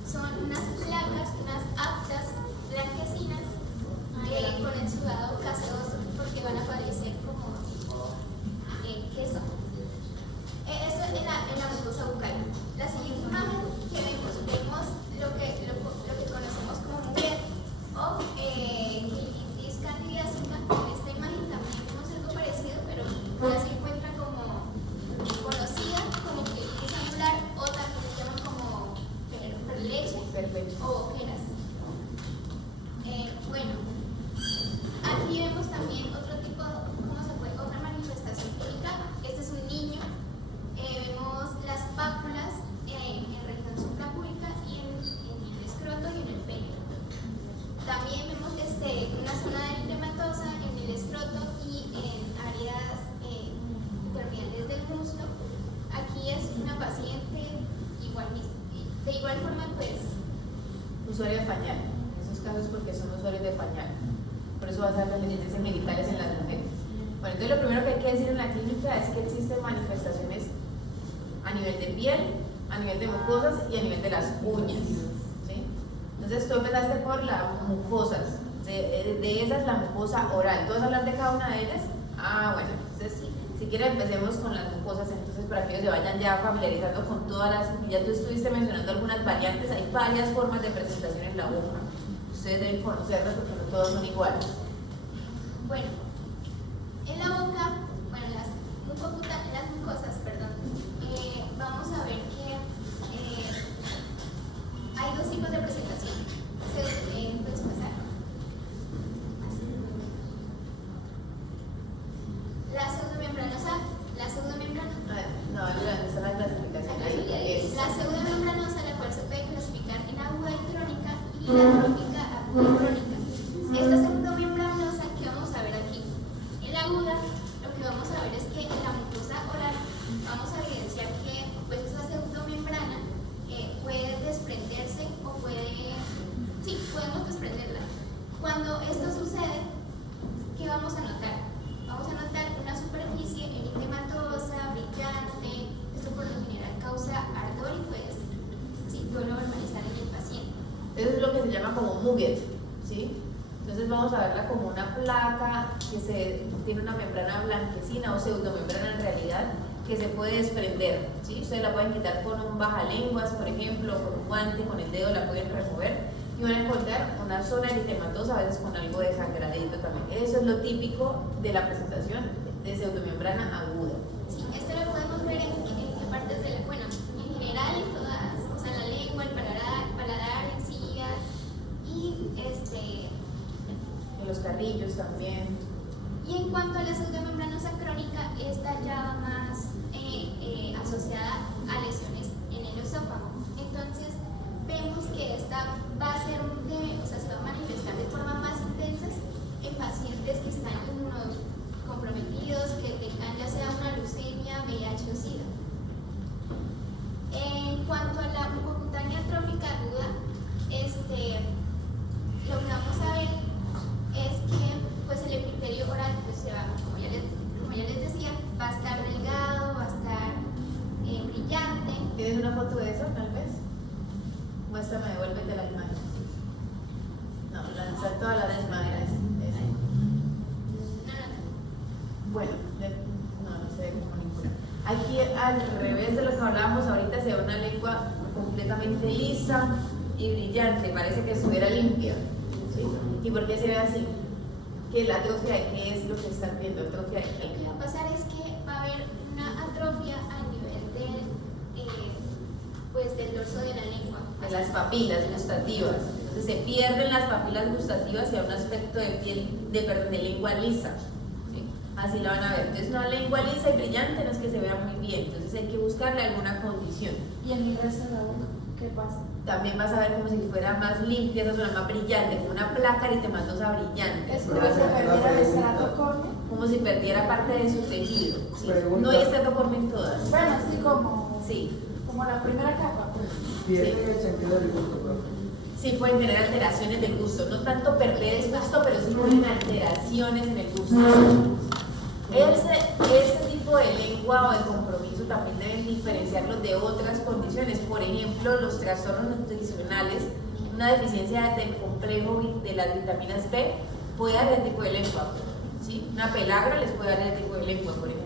son unas placas, unas aftas blanquecinas con el sudado gaseoso, porque van a parecer como queso. Eso es en la mucosa bucal. La siguiente imagen que vemos lo que conocemos como mujer o Quilitis candidiacica. En esta imagen también vemos algo parecido, pero ya se encuentra como conocida como Quilitis angular, o también se llaman como perleche o ojeras. Bueno, aquí vemos también otro tipo, otra manifestación clínica. Este es un niño. Vemos las pápulas en región suprapúbica y en el escroto y en el pene. También vemos una zona eritematosa en el escroto y en áreas intermediales del muslo. Aquí es una paciente de igual forma, pues. Usuario de pañal. En esos casos porque son usuarios de pañal. Por eso vas a ver las lesiones medicales en las mujeres. Bueno, entonces lo primero que hay que decir en la clínica es que existen manifestaciones a nivel de piel, a nivel de mucosas y a nivel de las uñas, ¿sí? Entonces tú empezaste por las mucosas, de esas la mucosa oral. ¿Tú vas a hablar de cada una de ellas? Bueno, entonces si quieres empecemos con las mucosas, entonces para que ellos se vayan ya familiarizando con todas las, ya tú estuviste mencionando algunas variantes, hay varias formas de presentación en la boca. Ustedes deben conocerlas porque no todas son iguales. Bueno, en la boca, las mucosas, vamos a ver que hay dos tipos de presentación. Puedes pasar. La pseudomembranosa. Esa es la clasificación. La pseudomembranosa, la cual se puede clasificar en aguda y crónica, y la trófica aguda y crónica. Esta pseudomembranosa que vamos a ver aquí, en la aguda, lo que nugget, ¿sí? Entonces vamos a verla como una placa que tiene una membrana blanquecina o pseudomembrana en realidad, que se puede desprender, ¿sí? Ustedes la pueden quitar con un bajalenguas, por ejemplo, con un guante, con el dedo la pueden remover y van a encontrar una zona eritematosa, a veces con algo de sangradito también. Eso es lo típico de la presentación de pseudomembrana aguda. Sí, esto lo podemos ver en qué partes de la, bueno, en general en todas, o sea, la lengua, el paladar, encías y En los carrillos también. Y en cuanto a la pseudomembranosa crónica, esta ya va más asociada a lesiones en el esófago. Entonces, vemos que esta va a ser o sea, se va a manifestar de forma más intensa en pacientes que están inmunocomprometidos, que tengan ya sea una leucemia, VIH o SIDA. En cuanto a la mucocutánea atrófica aguda, lo que vamos a ver es que pues el epitelio oral pues se va, como ya les decía, va a estar delgado, va a estar brillante. ¿Tienes una foto de eso, tal vez? Muéstrame, devuélvete la imagen. No, lanzar todas las imágenes. Bueno, no se ve como ninguna. Aquí al revés de lo que hablábamos ahorita se ve una lengua completamente lisa y brillante, parece que estuviera limpia, ¿sí? ¿Y por qué se ve así? ¿Qué es la atrofia de qué es lo que están viendo? ¿Atrofia de qué? Lo que va a pasar es que va a haber una atrofia a nivel del dorso de la lengua. De las papilas gustativas. Entonces se pierden las papilas gustativas y hay un aspecto de piel, de lengua lisa. ¿Sí? Así la van a ver. Entonces una lengua lisa y brillante no es que se vea muy bien. Entonces hay que buscarle alguna condición. ¿Y en el resto de la boca qué pasa? También vas a ver como si fuera más limpia, esa zona más brillante, como una placa eritematosa brillante. Es como si perdiera el estrato córneo. Como si perdiera parte de su tejido. ¿Sí? No hay estrato córneo en todas. Bueno, así como, Sí. como la primera capa. Pues. Pierde el sentido del gusto, profe. Sí pueden tener alteraciones del gusto, no tanto perder el gusto, pero sí tienen alteraciones en el gusto. Este tipo de lengua o de compromiso también deben diferenciarlos de otras condiciones, por ejemplo, los trastornos nutricionales, una deficiencia del complejo de las vitaminas B puede dar el tipo de lengua, ¿sí? Una pelagra les puede dar el tipo de lengua, por ejemplo.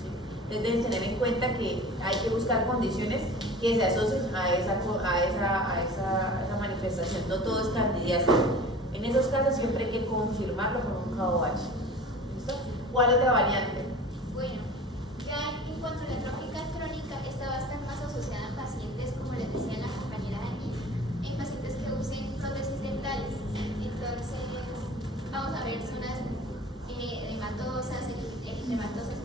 ¿Sí? Entonces deben tener en cuenta que hay que buscar condiciones que se asocien a esa manifestación, no todo es candidiasis. En esos casos siempre hay que confirmarlo con un KOH. ¿Listo? ¿Cuál otra variante? Bueno, ya en cuanto a la atrófica crónica, esta va a estar más asociada a pacientes, como les decía la compañera de aquí, en pacientes que usen prótesis dentales. Entonces, vamos a ver zonas edematosas, eritematosas.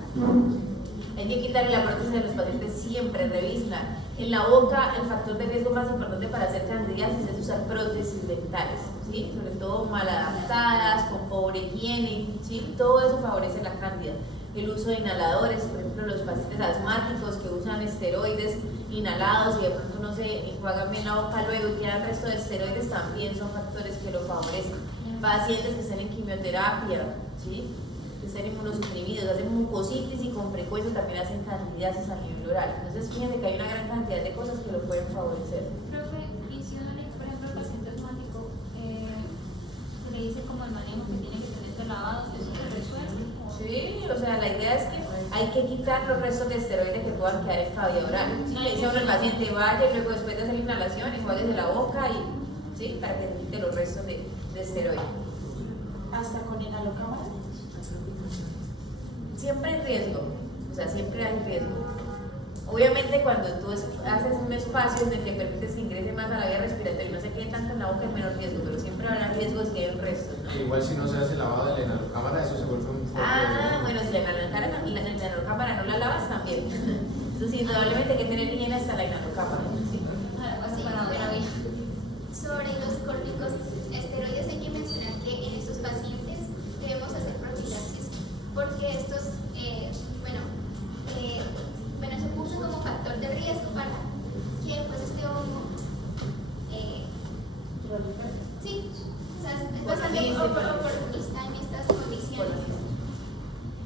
Hay que quitarle la prótesis de los pacientes siempre, revísenla. En la boca, el factor de riesgo más importante para hacer candidiasis es usar prótesis dentales, ¿sí? Sobre todo mal adaptadas, con pobre higiene, ¿sí? Todo eso favorece la cándida. El uso de inhaladores, por ejemplo, los pacientes asmáticos que usan esteroides inhalados y de pronto no se enjuagan bien la boca luego y quedan el resto de esteroides, también son factores que lo favorecen. Pacientes que estén en quimioterapia, ¿sí? Que estén inmunosuprimidos, hacen mucositis y con frecuencia también hacen candidiasis a nivel oral. Entonces fíjense que hay una gran cantidad de cosas que lo pueden favorecer. Profe, y si uno le, por ejemplo, al paciente asmático se le dice como el manejo que tiene que tener lavados, ¿eso se resuelve? Sí, o sea, la idea es que hay que quitar los restos de esteroides que puedan quedar en cavidad oral. ¿Sí? Le dice a uno al paciente, vaya y luego después de hacer la inhalación, enjuáguese la boca y, ¿sí? Para que se quite los restos de esteroides. Hasta con inhalocámara. Siempre hay riesgo, o sea, siempre hay riesgo. Obviamente cuando tú haces un espacio donde te permites que ingrese más a la vía respiratoria y no se quede tanto en la boca, es menor riesgo, pero siempre habrá riesgos que hay restos, ¿no? Igual si no se hace lavado de la inhalocámara, eso se vuelve un foco. Bueno, si la inhalocámara no la lavas también. Eso sí, indudablemente hay que tener higiene hasta la inhalocámara, ¿sí? Sí, bueno, sobre los corticosteroides hay que mencionar que en estos pacientes debemos hacer profilaxis porque estos, se usan como factor de riesgo para que pues este hongo sí, o sea, es bastante oportunista en estas condiciones.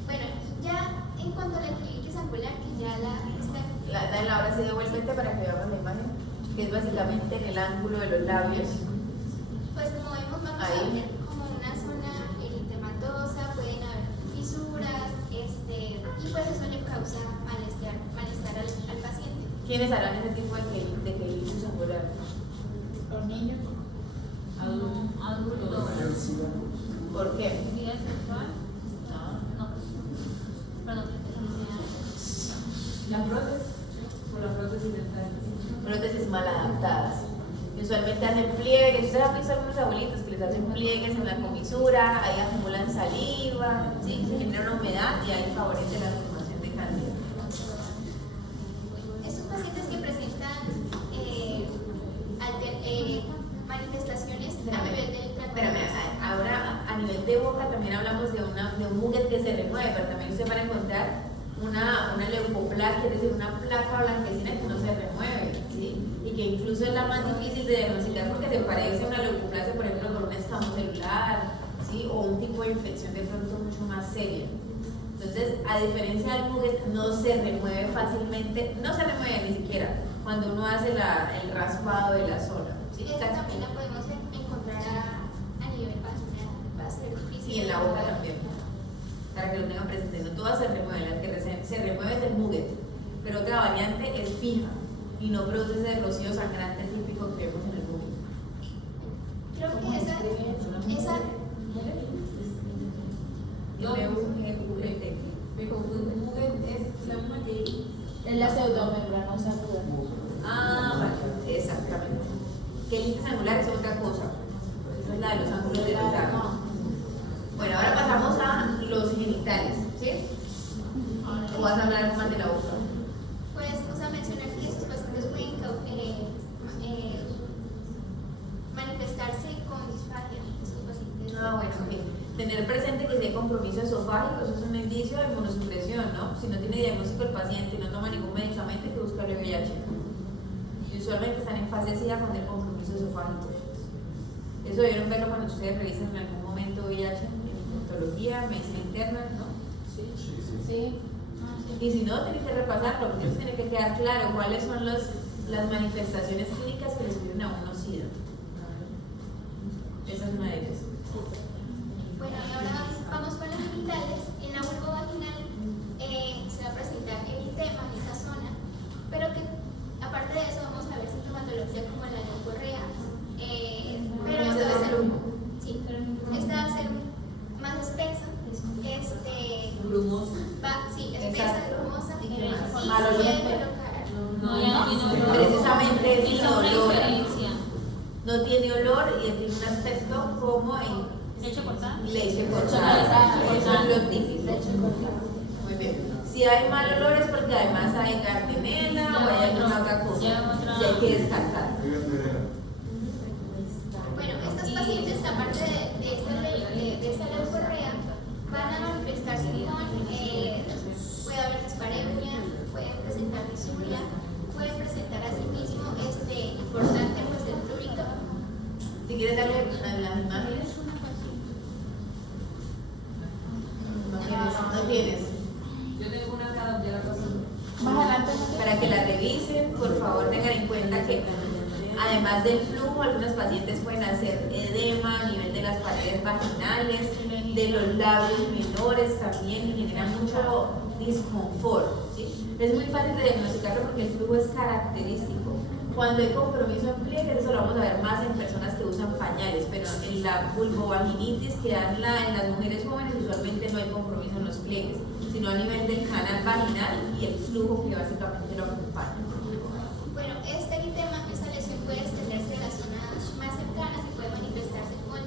Bueno, ya en cuanto a la epidelitis angular, que ya la ahora sí devuélvete para que veamos la imagen, que es básicamente en el ángulo de los labios. vamos a ver como una zona eritematosa, pueden haber fisuras, y pues eso le causa malestar al paciente. ¿Quiénes harán ese tipo de quelitis angular? Los niños. Adultos. ¿Por qué? Vida sexual. No. Perdón. ¿La prótesis? ¿O la prótesis dental? Prótesis mal adaptadas. Usualmente hacen pliegues. Ustedes han visto a algunos abuelitos que les hacen pliegues en la comisura, ahí acumulan saliva, ¿sí? Se genera una humedad y ahí favorece la formación de cándida. Estos pacientes que presentan manifestaciones a nivel del Espérame, ahora a nivel de boca también hablamos de un muget que se remueve, pero también usted va a encontrar una leucoplaquia, es decir, una placa blanquecina que no se remueve, ¿sí? Y que incluso es la más difícil de diagnosticar porque se parece a una leucoplasia, por ejemplo, por un escamo celular, ¿sí? O un tipo de infección de pronto mucho más seria. Entonces, a diferencia del muget, no se remueve fácilmente, no se remueve ni siquiera cuando uno hace el raspado de la zona. ¿Sí? Esa también la podemos encontrar a nivel vaginal, va a ser difícil. Y en la boca también, para que lo tengan presente. No todas se remueven, las que se remueve es el muget, pero otra variante es fija y no produce ese rocío sangrante típico que vemos en el muget. Creo que esa No, me confundo. Muget es la misma que... Es la pseudomembranosa aguda. Ah, vale, exactamente. Quelitis angular es otra cosa. Esa es la de los ángulos de los labios. Bueno, ahora pasamos a los genitales, ¿sí? ¿O vas a hablar algo más de la boca? pues, mencionar que estos pacientes pueden manifestarse con disfagia. Estos pacientes. Ah, bueno, ok. Tener presente que si hay compromiso esofágico, eso es un indicio de inmunosupresión, ¿no? Si no tiene diagnóstico el paciente y no toma ningún medicamento, hay que buscarle VIH. Y usualmente están en fase SIDA cuando hay compromiso esofágico. Eso debieron verlo cuando ustedes revisen en algún momento VIH, en hematología, medicina interna, ¿no? Sí. Y si no, tienen que repasarlo, porque eso tiene que quedar claro cuáles son las manifestaciones clínicas que le sugieren a uno SIDA. Esa es una de ellas. Bueno, y ahora vamos con los genitales. En la vulva vaginal se va a presentar eritema en esa zona, pero que aparte de eso vamos a ver sintomatología como la leucorrea, pero esta va a ser más espesa, Grumosa. espesa, grumosa, y puede colocar. Precisamente es Hizo una olor. diferencia. No tiene olor y tiene un aspecto como en Leche cortada. leche cortada. Eso es lo típico. Muy bien. Si hay mal olor es porque además hay gardnerella o hay alguna otra cosa. Y hay que descartar. Bueno, estos pacientes, aparte de esta leucorrea, van a manifestarse con, puede haber dispareunia, pueden presentar disuria, pueden presentar asimismo, importante pues el prurito. Si quieres darle a las imágenes. No tienes. Yo tengo una acá donde la paso. Más adelante. Para que la revisen, por favor tengan en cuenta que además del flujo, algunos pacientes pueden hacer edema a nivel de las paredes vaginales, de los labios menores también, y generan mucho disconfort, ¿sí? Es muy fácil de diagnosticarlo porque el flujo es característico. Cuando hay compromiso en pliegues, eso lo vamos a ver más en personas que usan pañales, pero en la vulvovaginitis que dan en las mujeres jóvenes usualmente no hay compromiso en los pliegues, sino a nivel del canal vaginal y el flujo que básicamente lo acompaña. Bueno, este eritema, esta lesión puede extenderse a las zonas más cercanas y puede manifestarse con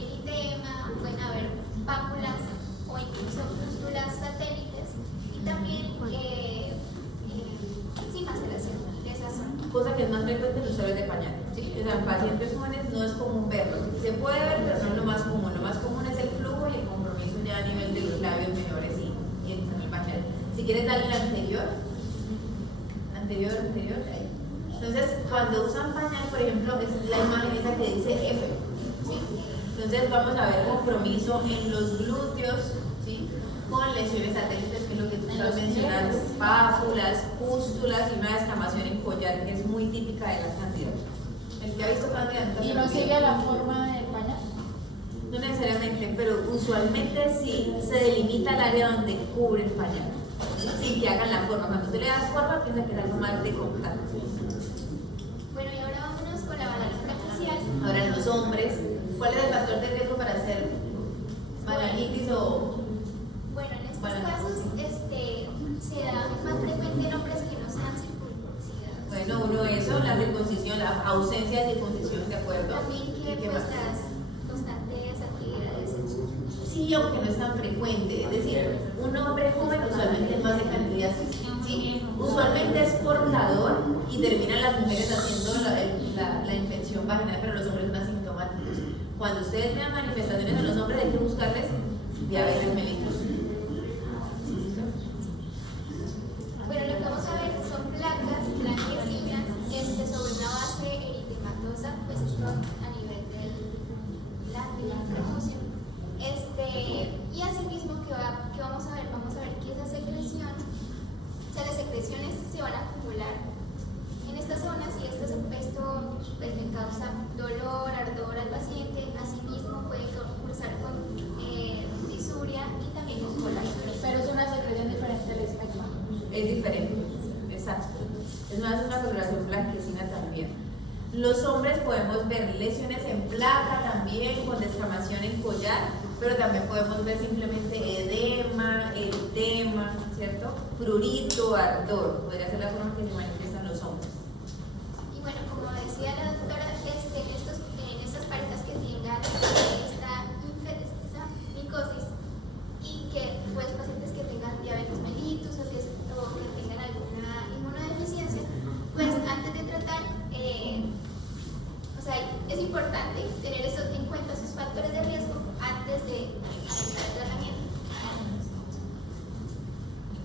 eritema, pueden haber pápulas o incluso pústulas satélites y también maceración de esa zona. Cosa que es más frecuente en los usuarios de pañal, ¿sí? O sea, en pacientes jóvenes no es común verlo. Se puede ver, pero no es lo más común. Lo más común es el flujo y el compromiso ya a nivel de los labios menores y el canal vaginal. Si quieres darle el anterior, ahí. Entonces, cuando usan pañal, por ejemplo, es la imagen esa que dice F, ¿sí? Entonces vamos a ver compromiso en los glúteos, ¿sí? Con lesiones satélites, que es lo que tú estás mencionando, pápulas, pústulas y una descamación en collar, que es muy típica de la cándida. El que ha visto cándida ¿Y no sigue la forma del pañal? No necesariamente, pero usualmente sí se delimita el área donde cubre el pañal, sin que hagan la forma. Cuando tú le das forma, piensa que es algo más de contacto. Bueno, y ahora vámonos con la balanza facial. Ahora en los hombres, ¿cuál es el factor de riesgo para hacer banalitis o...? Bueno, en estos casos se da más frecuente en hombres que no sean circuncidados. Bueno, uno eso, la circuncisión, la ausencia de circuncisión, ¿de acuerdo? También que ¿Qué pues más? las constantes actividades sexuales. Sí, aunque no es tan frecuente. Es decir, un hombre joven usualmente es más de candidiasis. ¿Sí? Usualmente es portador y terminan las mujeres haciendo la infección vaginal, pero los hombres son asintomáticos. Cuando ustedes vean manifestaciones en los hombres, hay que buscarles diabetes mellitus. Bueno, lo que vamos a ver son placas blanquecinas sobre una base eritematosa, pues esto a nivel del lábio, prepucio. Y asimismo, ¿qué vamos a ver? Vamos a ver que esa secreción, o sea, las secreciones se van a acumular en estas zonas y esto pues, le causa dolor, ardor al paciente. Asimismo, puede cursar con disuria y también con colágeno. Pero es una secreción diferente al esperma. Es diferente, exacto. Es más una coloración blanquecina también. Los hombres podemos ver lesiones en placa también, con descamación en collar, pero también podemos ver simplemente edema, eritema, ¿cierto? Prurito, ardor, podría ser la forma que se manifiestan los hombres. Y bueno, como decía la doctora, en estas parejas que tengan esta micosis y que pues pacientes que tengan diabetes mellitus o que tengan alguna inmunodeficiencia, pues antes de tratar, o sea, es importante tener en cuenta esos factores de riesgo antes de empezar el tratamiento.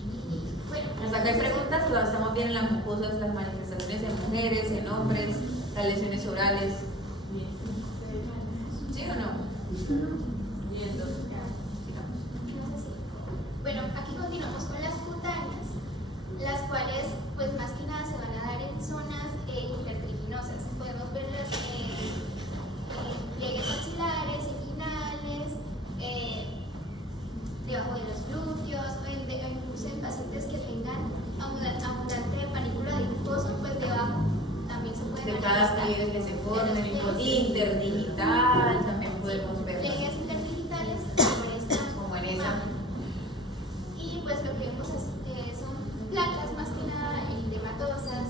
Y bueno, Hasta acá hay preguntas, pero estamos bien en las mucosas, las manifestaciones en mujeres, en hombres, las lesiones orales. ¿Sí o no? Bien, dos. bueno, aquí continuamos con las cutáneas, las cuales pues más que nada se van a dar en zonas intertriginosas. Podemos verlas pliegues axilares, inguinales, debajo de los glúteos, o incluso en pacientes que tengan abundante panícula adiposo, pues debajo también se puede De cada pliegue que se forme, interdigital, también podemos ver. pliegues interdigitales Como en esa. Y pues lo que vemos es que son placas más que nada eritematosas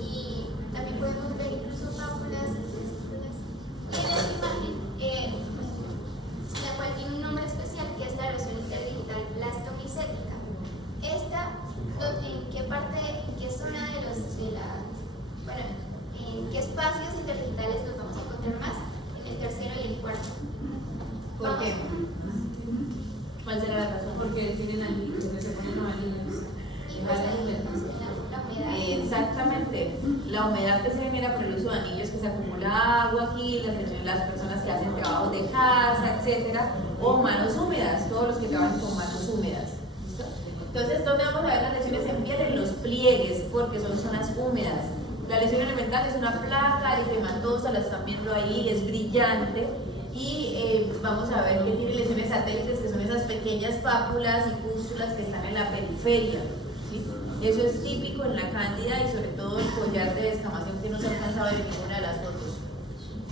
y también podemos ver incluso pápulas, vesículas. Y en esta imagen, la cual tiene un nombre especial que es la erosión interdigital blastomicética. Esta, ¿en qué parte, en qué zona bueno, en qué espacios interdigitales nos vamos a encontrar más? En el tercero y el cuarto. ¿Por qué? ¿Cuál será la razón? Porque tienen anillos, se ponen los anillos. Y pues ahí la humedad. Exactamente. La humedad que se genera por el uso de anillos, que se acumula agua aquí, las personas que hacen trabajos de casa, etcétera, o manos húmedas, todos los que trabajan con manos húmedas. ¿Listo? Entonces, ¿dónde vamos a ver las lesiones en piel? En los pliegues, porque son zonas húmedas. La lesión elemental es una placa eritematosa, la están viendo ahí, es brillante. Y vamos a ver que tiene lesiones satélites, que son esas pequeñas pápulas y pústulas que están en la periferia. ¿Sí? Eso es típico en la cándida y sobre todo el collar de descamación que no se alcanza a ver en ninguna de las fotos.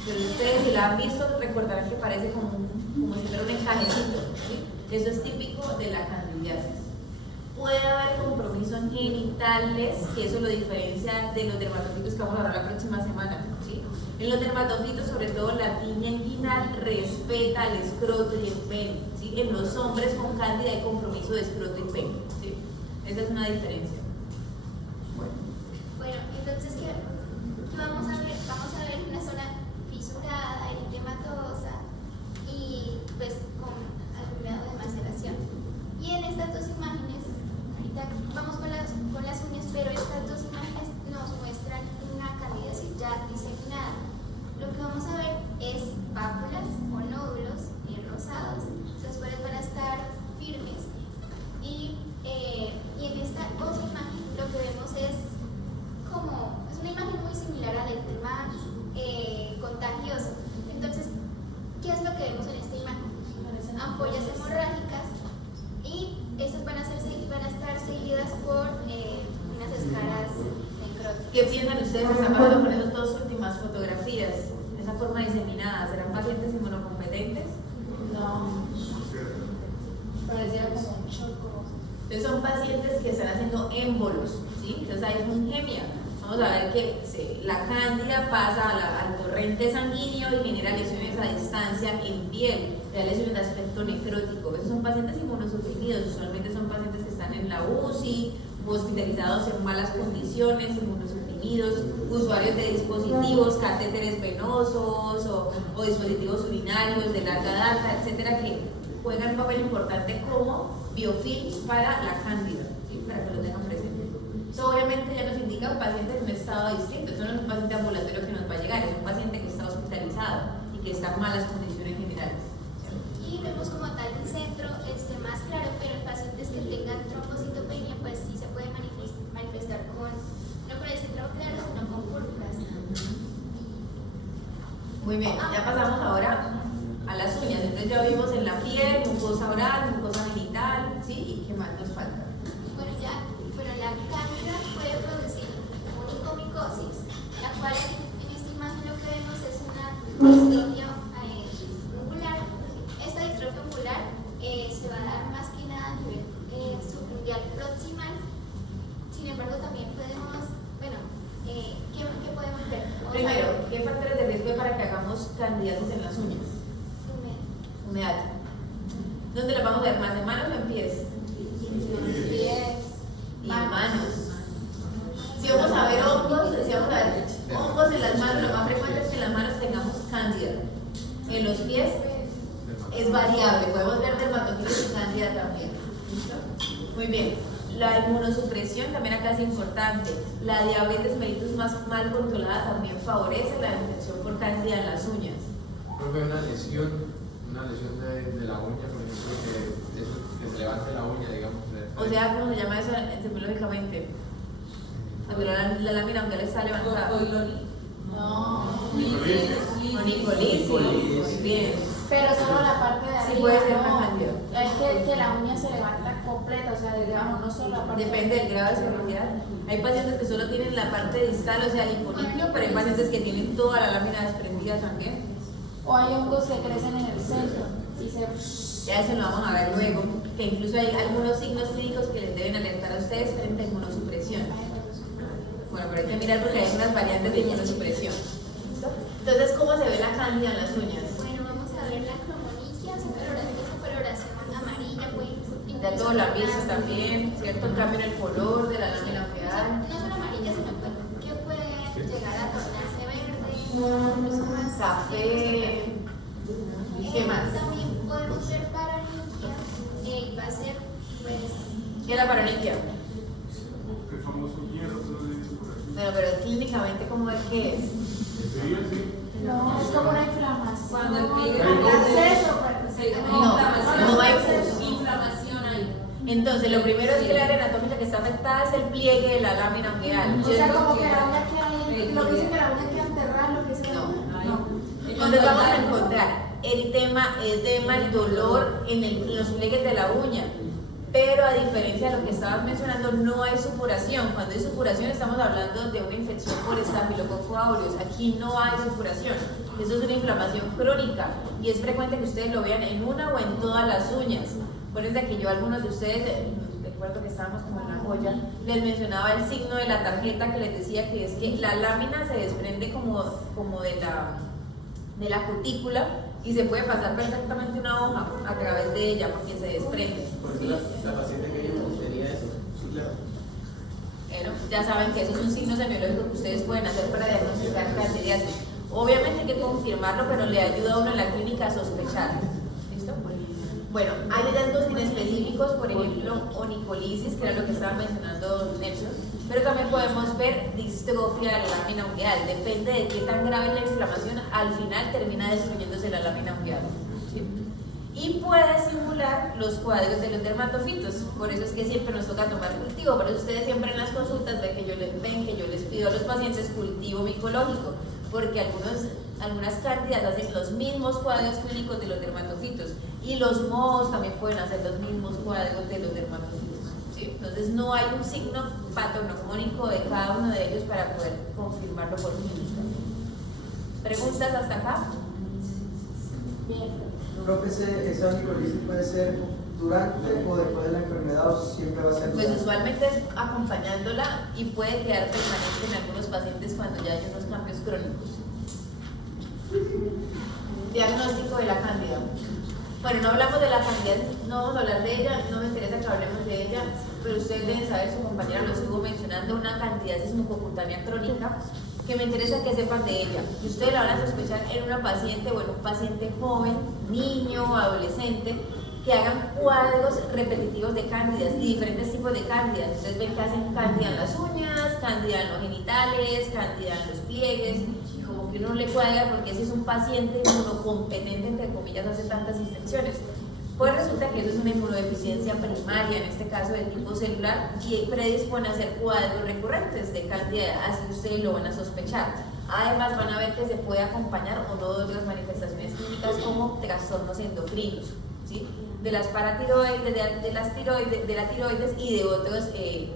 Pero ustedes si la han visto recordarán que parece como si fuera un encajecito. ¿Sí? Eso es típico de la candidiasis. Puede haber compromiso en genitales, que eso lo diferencia de los dermatofitos que vamos a hablar la próxima semana. ¿Sí? En los dermatofitos, sobre todo la tiña inguinal respeta el escroto y el pene. ¿Sí? En los hombres con cándida hay compromiso de escroto y pene. ¿Sí? Esa es una diferencia. Bueno, entonces, ¿qué vamos a ver? Vamos a ver una zona fisurada, eritematosa y pues con algún grado de maceración. Y en estas dos imágenes, ahorita vamos con las uñas, pero estas dos imágenes nos muestran una candidiasis ya diseminada. Lo que vamos a ver es pápulas o nódulos rosados, los cuales van a estar firmes. Y en esta otra imagen lo que vemos es una imagen muy similar al edema contagioso. Entonces, ¿qué es lo que vemos en esta imagen? Ampollas hemorrágicas y estas van a estar seguidas por unas escaras necróticas. ¿Qué piensan ustedes? Están pasando con esas dos últimas fotografías, esa forma diseminada. ¿Serán pacientes inmunocompetentes? No. Pareciera como un choco. Entonces son pacientes que están haciendo émbolos, ¿sí? Entonces hay fungemia. Vamos a ver que la cándida pasa al torrente sanguíneo y genera lesiones a distancia en piel, da lesiones de aspecto necrótico. Esos son pacientes inmunosuprimidos, usualmente son pacientes que están en la UCI, hospitalizados en malas condiciones, inmunosuprimidos, usuarios de dispositivos, catéteres venosos o dispositivos urinarios de larga data, etcétera, que juegan un papel importante como biofilms para la cándida, ¿sí? Para que lo tengan presente. Eso obviamente ya nos indica un paciente en un estado distinto. Eso no es un paciente ambulatorio que nos va a llegar, es un paciente que está hospitalizado y que está en malas condiciones generales. Y vemos como tal el centro más claro, pero en pacientes que tengan trombocitopenia, pues sí se puede manifestar no con el centro claro, sino con púrpuras. Muy bien, ya pasamos ahora a las uñas. Entonces ya vimos en la piel, mucosa oral, mucosa genital, ¿sí? ¿Y qué más nos falta? Bueno, la cándida puede producir onicomicosis, la cual en esta imagen lo que vemos es una distrofia ungular. Esta distrofia ungular se va a dar más que nada a nivel subungual proximal. Sin embargo, también podemos, ¿qué podemos ver? Primero, ¿qué factores de riesgo hay para que hagamos candidiasis en las uñas? Humedad. ¿Dónde lo vamos a ver más? ¿En manos o en pies? Pies. Y en manos. Si vamos a ver hongos, hongos en las manos, lo más frecuente es que en las manos tengamos cándida. En los pies es variable, podemos ver dermatofilia y cándida también. ¿Listo? Muy bien. La inmunosupresión también acá es importante. La diabetes mellitus más mal controlada también favorece la infección por cándida en las uñas. Profe, una lesión de la uña, por ejemplo, que se levante la uña, digamos. O sea, ¿cómo se llama eso etimológicamente? Cuando la lámina unguial está levantada. No. Onicolisis. Muy bien. Pero solo la parte de arriba. Sí puede ser no. una cándida. Es que la uña se levanta completa, o sea, desde abajo, no solo la parte. Depende del grado de severidad. Hay pacientes que solo tienen la parte distal, o sea, el hipolipio, pero hay pacientes que tienen toda la lámina desprendida también. O hay hongos que crecen en el centro y se. Ya eso lo vamos a ver luego, que incluso hay algunos signos clínicos que les deben alertar a ustedes frente a inmunosupresión. Bueno, pero hay que mirar porque hay unas variantes de inmunosupresión. ¿Listo? Entonces, ¿cómo se ve la cándida en las uñas? Bueno, vamos a ver la cromoniquia, supercoloración amarilla, puede Ya todos la vista también, ¿cierto? Un cambio en el color de la lámina unguial. no solo amarilla, sino que puede llegar a tornarse verde, incluso más Café. ¿Y qué más? También podemos ver paroniquia, va a ser, pues. ¿Qué es la paroniquia? El famoso hierro que no le dice por aquí. Bueno, pero clínicamente, ¿cómo es que es? Sí, así. No, es como una inflamación. Cuando el pliegue acceso, No hay pus. inflamación ahí. Entonces, lo primero es que la área anatómica que está afectada es el pliegue de la lámina unguial. O sea, como que la uña queda ahí, lo que dice que la uña queda enterrada, lo que dice que No. no. Entonces vamos a encontrar eritema, edema, el dolor en los pliegues de la uña. Pero a diferencia de lo que estabas mencionando, no hay supuración. Cuando hay supuración estamos hablando de una infección por Staphylococcus aureus. Aquí no hay supuración. Eso es una inflamación crónica y es frecuente que ustedes lo vean en una o en todas las uñas. Acuérdense que yo a algunos de ustedes, recuerdo que estábamos como en la joya, les mencionaba el signo de la tarjeta que les decía que es que la lámina se desprende como de la cutícula y se puede pasar perfectamente una hoja a través de ella porque se desprende. Porque la paciente que yo tenía eso. Sí, claro. Bueno, ya saben que eso es un signo semiológico que ustedes pueden hacer para diagnosticar candidiasis. Obviamente hay que confirmarlo, pero le ayuda a uno en la clínica a sospechar. ¿Listo? Bueno, hay hallazgos inespecíficos, por ejemplo, onicolisis, que era lo que estaba mencionando Nelson, pero también podemos ver distrofia de la lámina unguial. Depende de qué tan grave es la inflamación, al final termina destruyéndose la lámina unguial. ¿Sí? Y puede simular los cuadros de los dermatofitos. Por eso es que siempre nos toca tomar cultivo. Por eso ustedes siempre en las consultas ven que yo les pido a los pacientes cultivo micológico, porque algunos Algunas cándidas hacen los mismos cuadros clínicos de los dermatofitos y los mohos también pueden hacer los mismos cuadros de los dermatofitos, ¿sí? Entonces no hay un signo patognomónico de cada uno de ellos para poder confirmarlo por clínica. ¿Preguntas hasta acá? Bien. Profe, ¿esa onicorditis puede ser durante o después de la enfermedad o siempre va a ser Pues durante? usualmente es acompañándola y puede quedar permanente en algunos pacientes cuando ya hay unos cambios crónicos. Diagnóstico de la cándida. Bueno, no hablamos de la cándida, no vamos a hablar de ella, no me interesa que hablemos de ella, pero ustedes deben saber, su compañera lo estuvo mencionando, una candidiasis mucocutánea crónica, que me interesa que sepan de ella. Y ustedes la van a sospechar en una paciente o en un paciente joven, niño, adolescente, que hagan cuadros repetitivos de cándidas y diferentes tipos de cándidas. Ustedes ven que hacen cándida en las uñas, cándida en los genitales, cándida en los pliegues, y como que uno le cuadra porque ese es un paciente inmunocompetente, entre comillas, hace tantas infecciones. Pues resulta que eso es una inmunodeficiencia primaria, en este caso de tipo celular, y predispone a hacer cuadros recurrentes de candida, así ustedes lo van a sospechar. Además van a ver que se puede acompañar o no de otras manifestaciones clínicas como trastornos endocrinos, ¿sí? De las paratiroides, de la tiroides y de otros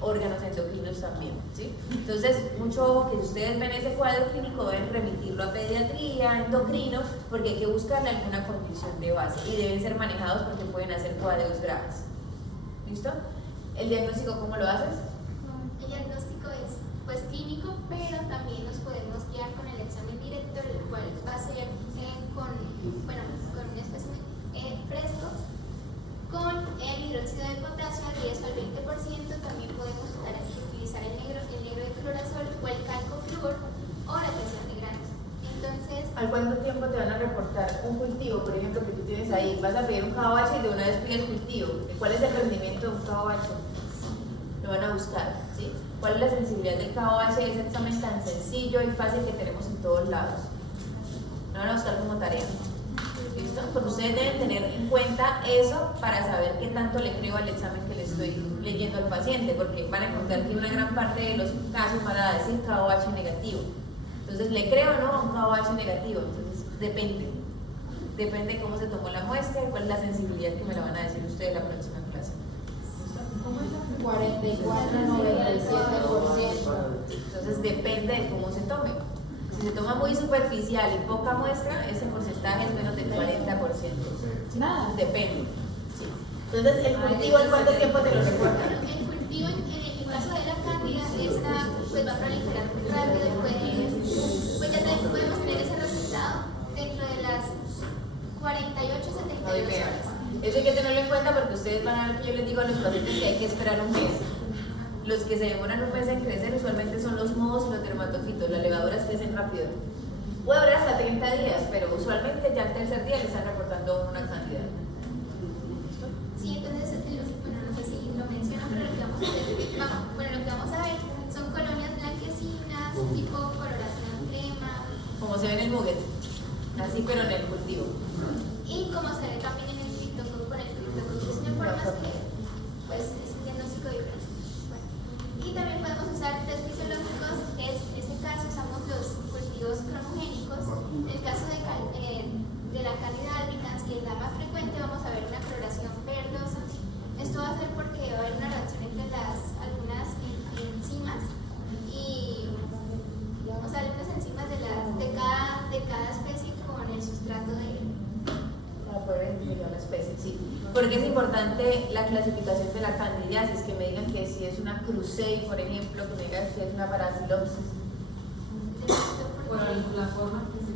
órganos endocrinos también, ¿sí? Entonces, mucho ojo que si ustedes ven ese cuadro clínico deben remitirlo a pediatría, endocrino, porque hay que buscarle alguna condición de base y deben ser manejados porque pueden hacer cuadros graves. ¿Listo? ¿El diagnóstico cómo lo haces? El diagnóstico es pues clínico, pero también nos podemos guiar con el examen directo, el cual va a ser con un espécimen fresco, con el hidróxido de potasio al 10 o al 20%. También podemos utilizar el negro de clorazol o el calcofluor o la presión de granos. Entonces, ¿al cuánto tiempo te van a reportar un cultivo, por ejemplo, que tú tienes ahí? Vas a pedir un KOH y de una vez pides cultivo. ¿Cuál es el rendimiento de un KOH? Lo van a buscar, ¿sí? ¿Cuál es la sensibilidad del KOH? Ese examen tan sencillo y fácil que tenemos en todos lados. Lo van a buscar como tarea. ¿Listo? Porque ustedes deben tener en cuenta eso para saber qué tanto le creo al examen que le estoy leyendo al paciente, porque van a encontrar que una gran parte de los casos van a decir KOH negativo. Entonces, ¿le creo o no a un KOH negativo? Entonces, depende cómo se tomó la muestra y cuál es la sensibilidad que me la van a decir ustedes la próxima clase. 44, 97%. Entonces, depende de cómo se tome. Si se toma muy superficial y poca muestra, ese porcentaje es menos del 40%. Nada. Depende. Sí. Entonces, ¿el cultivo en cuánto tiempo te lo reportan? el cultivo en el caso de la cándida, esta pues va a proliferar muy rápido y pues ya podemos tener ese resultado dentro de las 48, 72 horas. Eso hay que tenerlo en cuenta porque ustedes van a ver que yo les digo a los pacientes que hay que esperar un mes. Los que se demoran un mes en crecer usualmente son los mohos y los dermatofitos. Las levaduras crecen rápido. Puede durar hasta 30 días, pero usualmente ya al tercer día le están reportando una cantidad. Sí, entonces, no sé si lo menciono, pero lo que vamos a hacer, lo que vamos a ver son colonias blanquecinas, tipo coloración crema. Como se ve en el nugget, así pero en el cultivo. Y como se ve también en el criptococo, con el criptococo es una forma que pues es un diagnóstico diferente. Bueno, y también podemos usar test fisiológicos. En este caso usamos los cultivos cromogénicos. En el caso de la Candida albicans, que es la más frecuente, vamos a ver una coloración verdosa. Esto va a ser porque va a haber una reacción entre algunas enzimas y algunas enzimas de cada especie con el sustrato para poder identificar la especie, sí. Porque es importante la clasificación de la candidiasis, que me digan que si es una crucei, por ejemplo, que me digan si es una bacillopsis. Por la forma que se...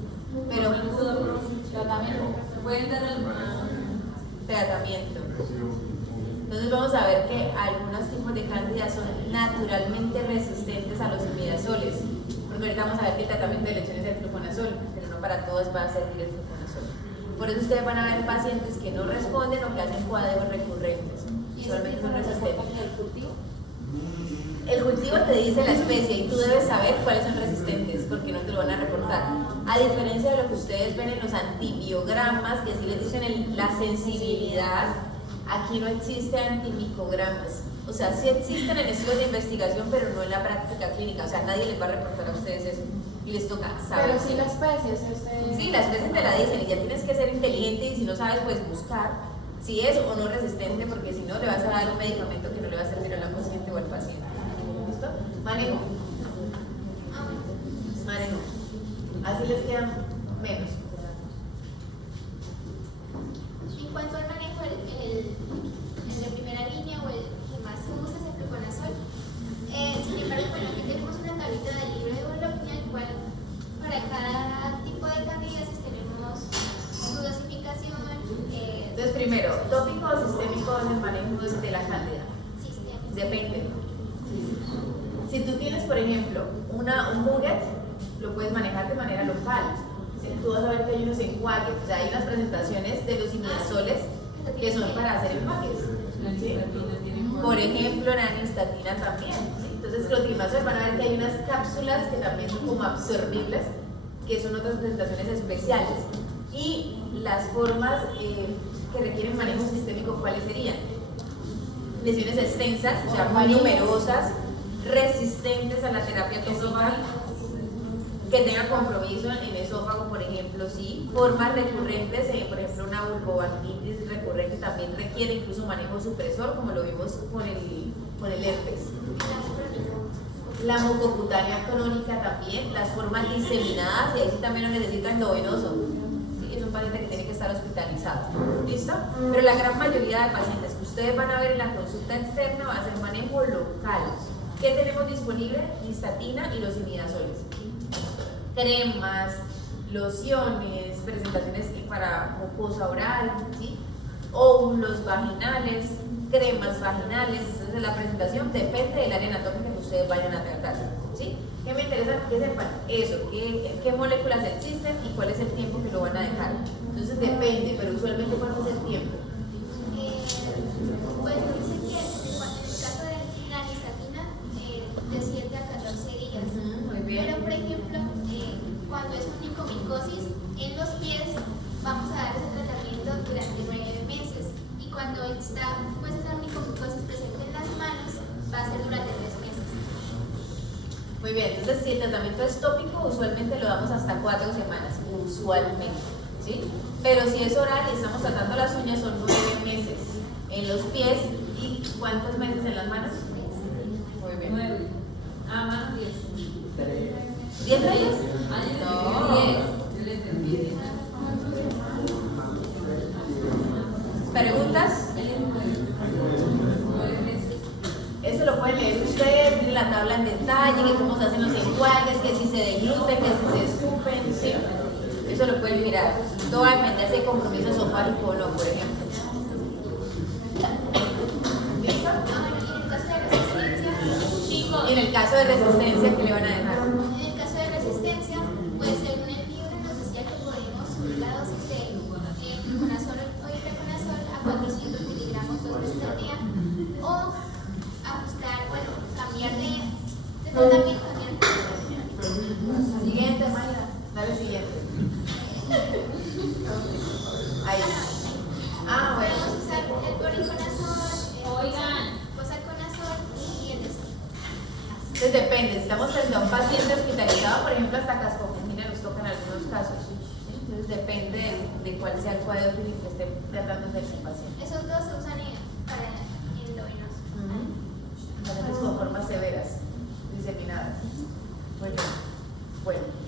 Pero Tratamiento. Pueden dar tratamiento. Entonces vamos a ver que algunos tipos de cándidas son naturalmente resistentes a los imidazoles. Porque ahorita vamos a ver que el tratamiento de elección es el fluconazol, pero no para todos va a servir el fluconazol. Por eso ustedes van a ver pacientes que no responden o que hacen cuadros recurrentes. Usualmente son resistentes. ¿El cultivo? El cultivo te dice la especie y tú debes saber cuáles son resistentes porque no te lo van a reportar. A diferencia de lo que ustedes ven en los antibiogramas, que sí les dicen la sensibilidad, aquí no existe antimicogramas. O sea, sí existen en estudios de investigación, pero no en la práctica clínica. O sea, nadie les va a reportar a ustedes eso. Y les toca saber. Pero sí la especie, Sí, la especie te la dicen y ya tienes que ser inteligente y si no sabes, pues buscar si es o no resistente, porque si no le vas a dar un medicamento que no le va a servir a la paciente o al paciente. ¿Listo? Manejo. Manejo. Así les quedan menos. En cuanto al manejo, el de primera línea o el que más se usa es el fluconazol. Sin embargo, bueno, aquí tenemos una tablita del libro de Bologna, en el cual para cada tipo de candidiasis tenemos su dosificación. Entonces, primero, tópico o sistémico es el manejo de la cándida. Sistema. Depende. Si tú tienes, por ejemplo, un Muget, lo puedes manejar de manera local. ¿Sí? Tú vas a ver que hay unos enjuagues, o sea, hay unas presentaciones de los imidazoles que son para hacer enjuagues. ¿Sí? Por ejemplo, la anistatina también. ¿Sí? Entonces, clotrimazol van a ver que hay unas cápsulas que también son como absorbibles, que son otras presentaciones especiales. Y las formas que requieren manejo sistémico, ¿cuáles serían? Lesiones extensas, o sea, muy numerosas, resistentes a la terapia tópica, que tengan compromiso en esófago, por ejemplo, sí. Formas recurrentes, por ejemplo, una vulvovaginitis recurrente también requiere incluso manejo supresor, como lo vimos con el herpes. La mucocutánea crónica también, las formas diseminadas, y ahí sí también lo necesita endovenoso. ¿Sí? Es un paciente que tiene que estar hospitalizado. ¿Listo? Pero la gran mayoría de pacientes que ustedes van a ver en la consulta externa va a ser manejo local. ¿Qué tenemos disponible? Listatina y los imidazoles. Cremas, lociones, presentaciones para mucosa oral, ¿sí? Óvulos vaginales, cremas vaginales. Entonces la presentación depende del área anatómica que ustedes vayan a tratar, ¿sí? ¿Qué me interesa que sepan? Eso, qué moléculas existen y cuál es el tiempo que lo van a dejar. Entonces depende, pero usualmente ¿cuánto es el tiempo? Pues dice que en el caso de la listatina, de 7 a 14 días. Muy bien. Pero, por ejemplo, cuando es onicomicosis en los pies, vamos a dar ese tratamiento durante 9 meses. Y cuando está pues, esa onicomicosis presente en las manos, va a ser durante 3 meses. Muy bien, entonces si el tratamiento es tópico, usualmente lo damos hasta 4 semanas, usualmente, ¿sí? Pero si es oral y estamos tratando las uñas, son 9 meses. En los pies, ¿y cuántos meses en las manos? Muy bien. 9. Manos 10. 10 reyes. No. 10. Yo le entendí. ¿Preguntas? 9 meses. Eso lo pueden leer ustedes, miren la tabla en detalle, que cómo se hacen los enjuagues, que si se degluten, que si se escupen, ¿sí? Eso lo pueden mirar. Todo va a depender de compromiso esofágico o no, por ejemplo. ¿Listo? Y en el caso de resistencia, ¿qué le van a dejar? En el caso de resistencia, pues según el libro nos decía que podemos subir la dosis de fluconazol o itraconazol a 400 miligramos 2 veces al día o ajustar, bueno, cambiar de tratamiento. Siguiente, Mayra. Dale siguiente. Ahí. Bueno. Podemos usar el poriconazol, Oigan. posaconazol y el desol. Entonces depende, si estamos frente a un paciente hospitalizado, por ejemplo, hasta cascopenia nos toca en algunos casos. ¿Sí? Entonces depende de cuál sea el cuadro clínico que esté tratándose el paciente. Esos dos se usan para endovenoso. Pacientes con formas severas, diseminadas. Muy bien. Bueno.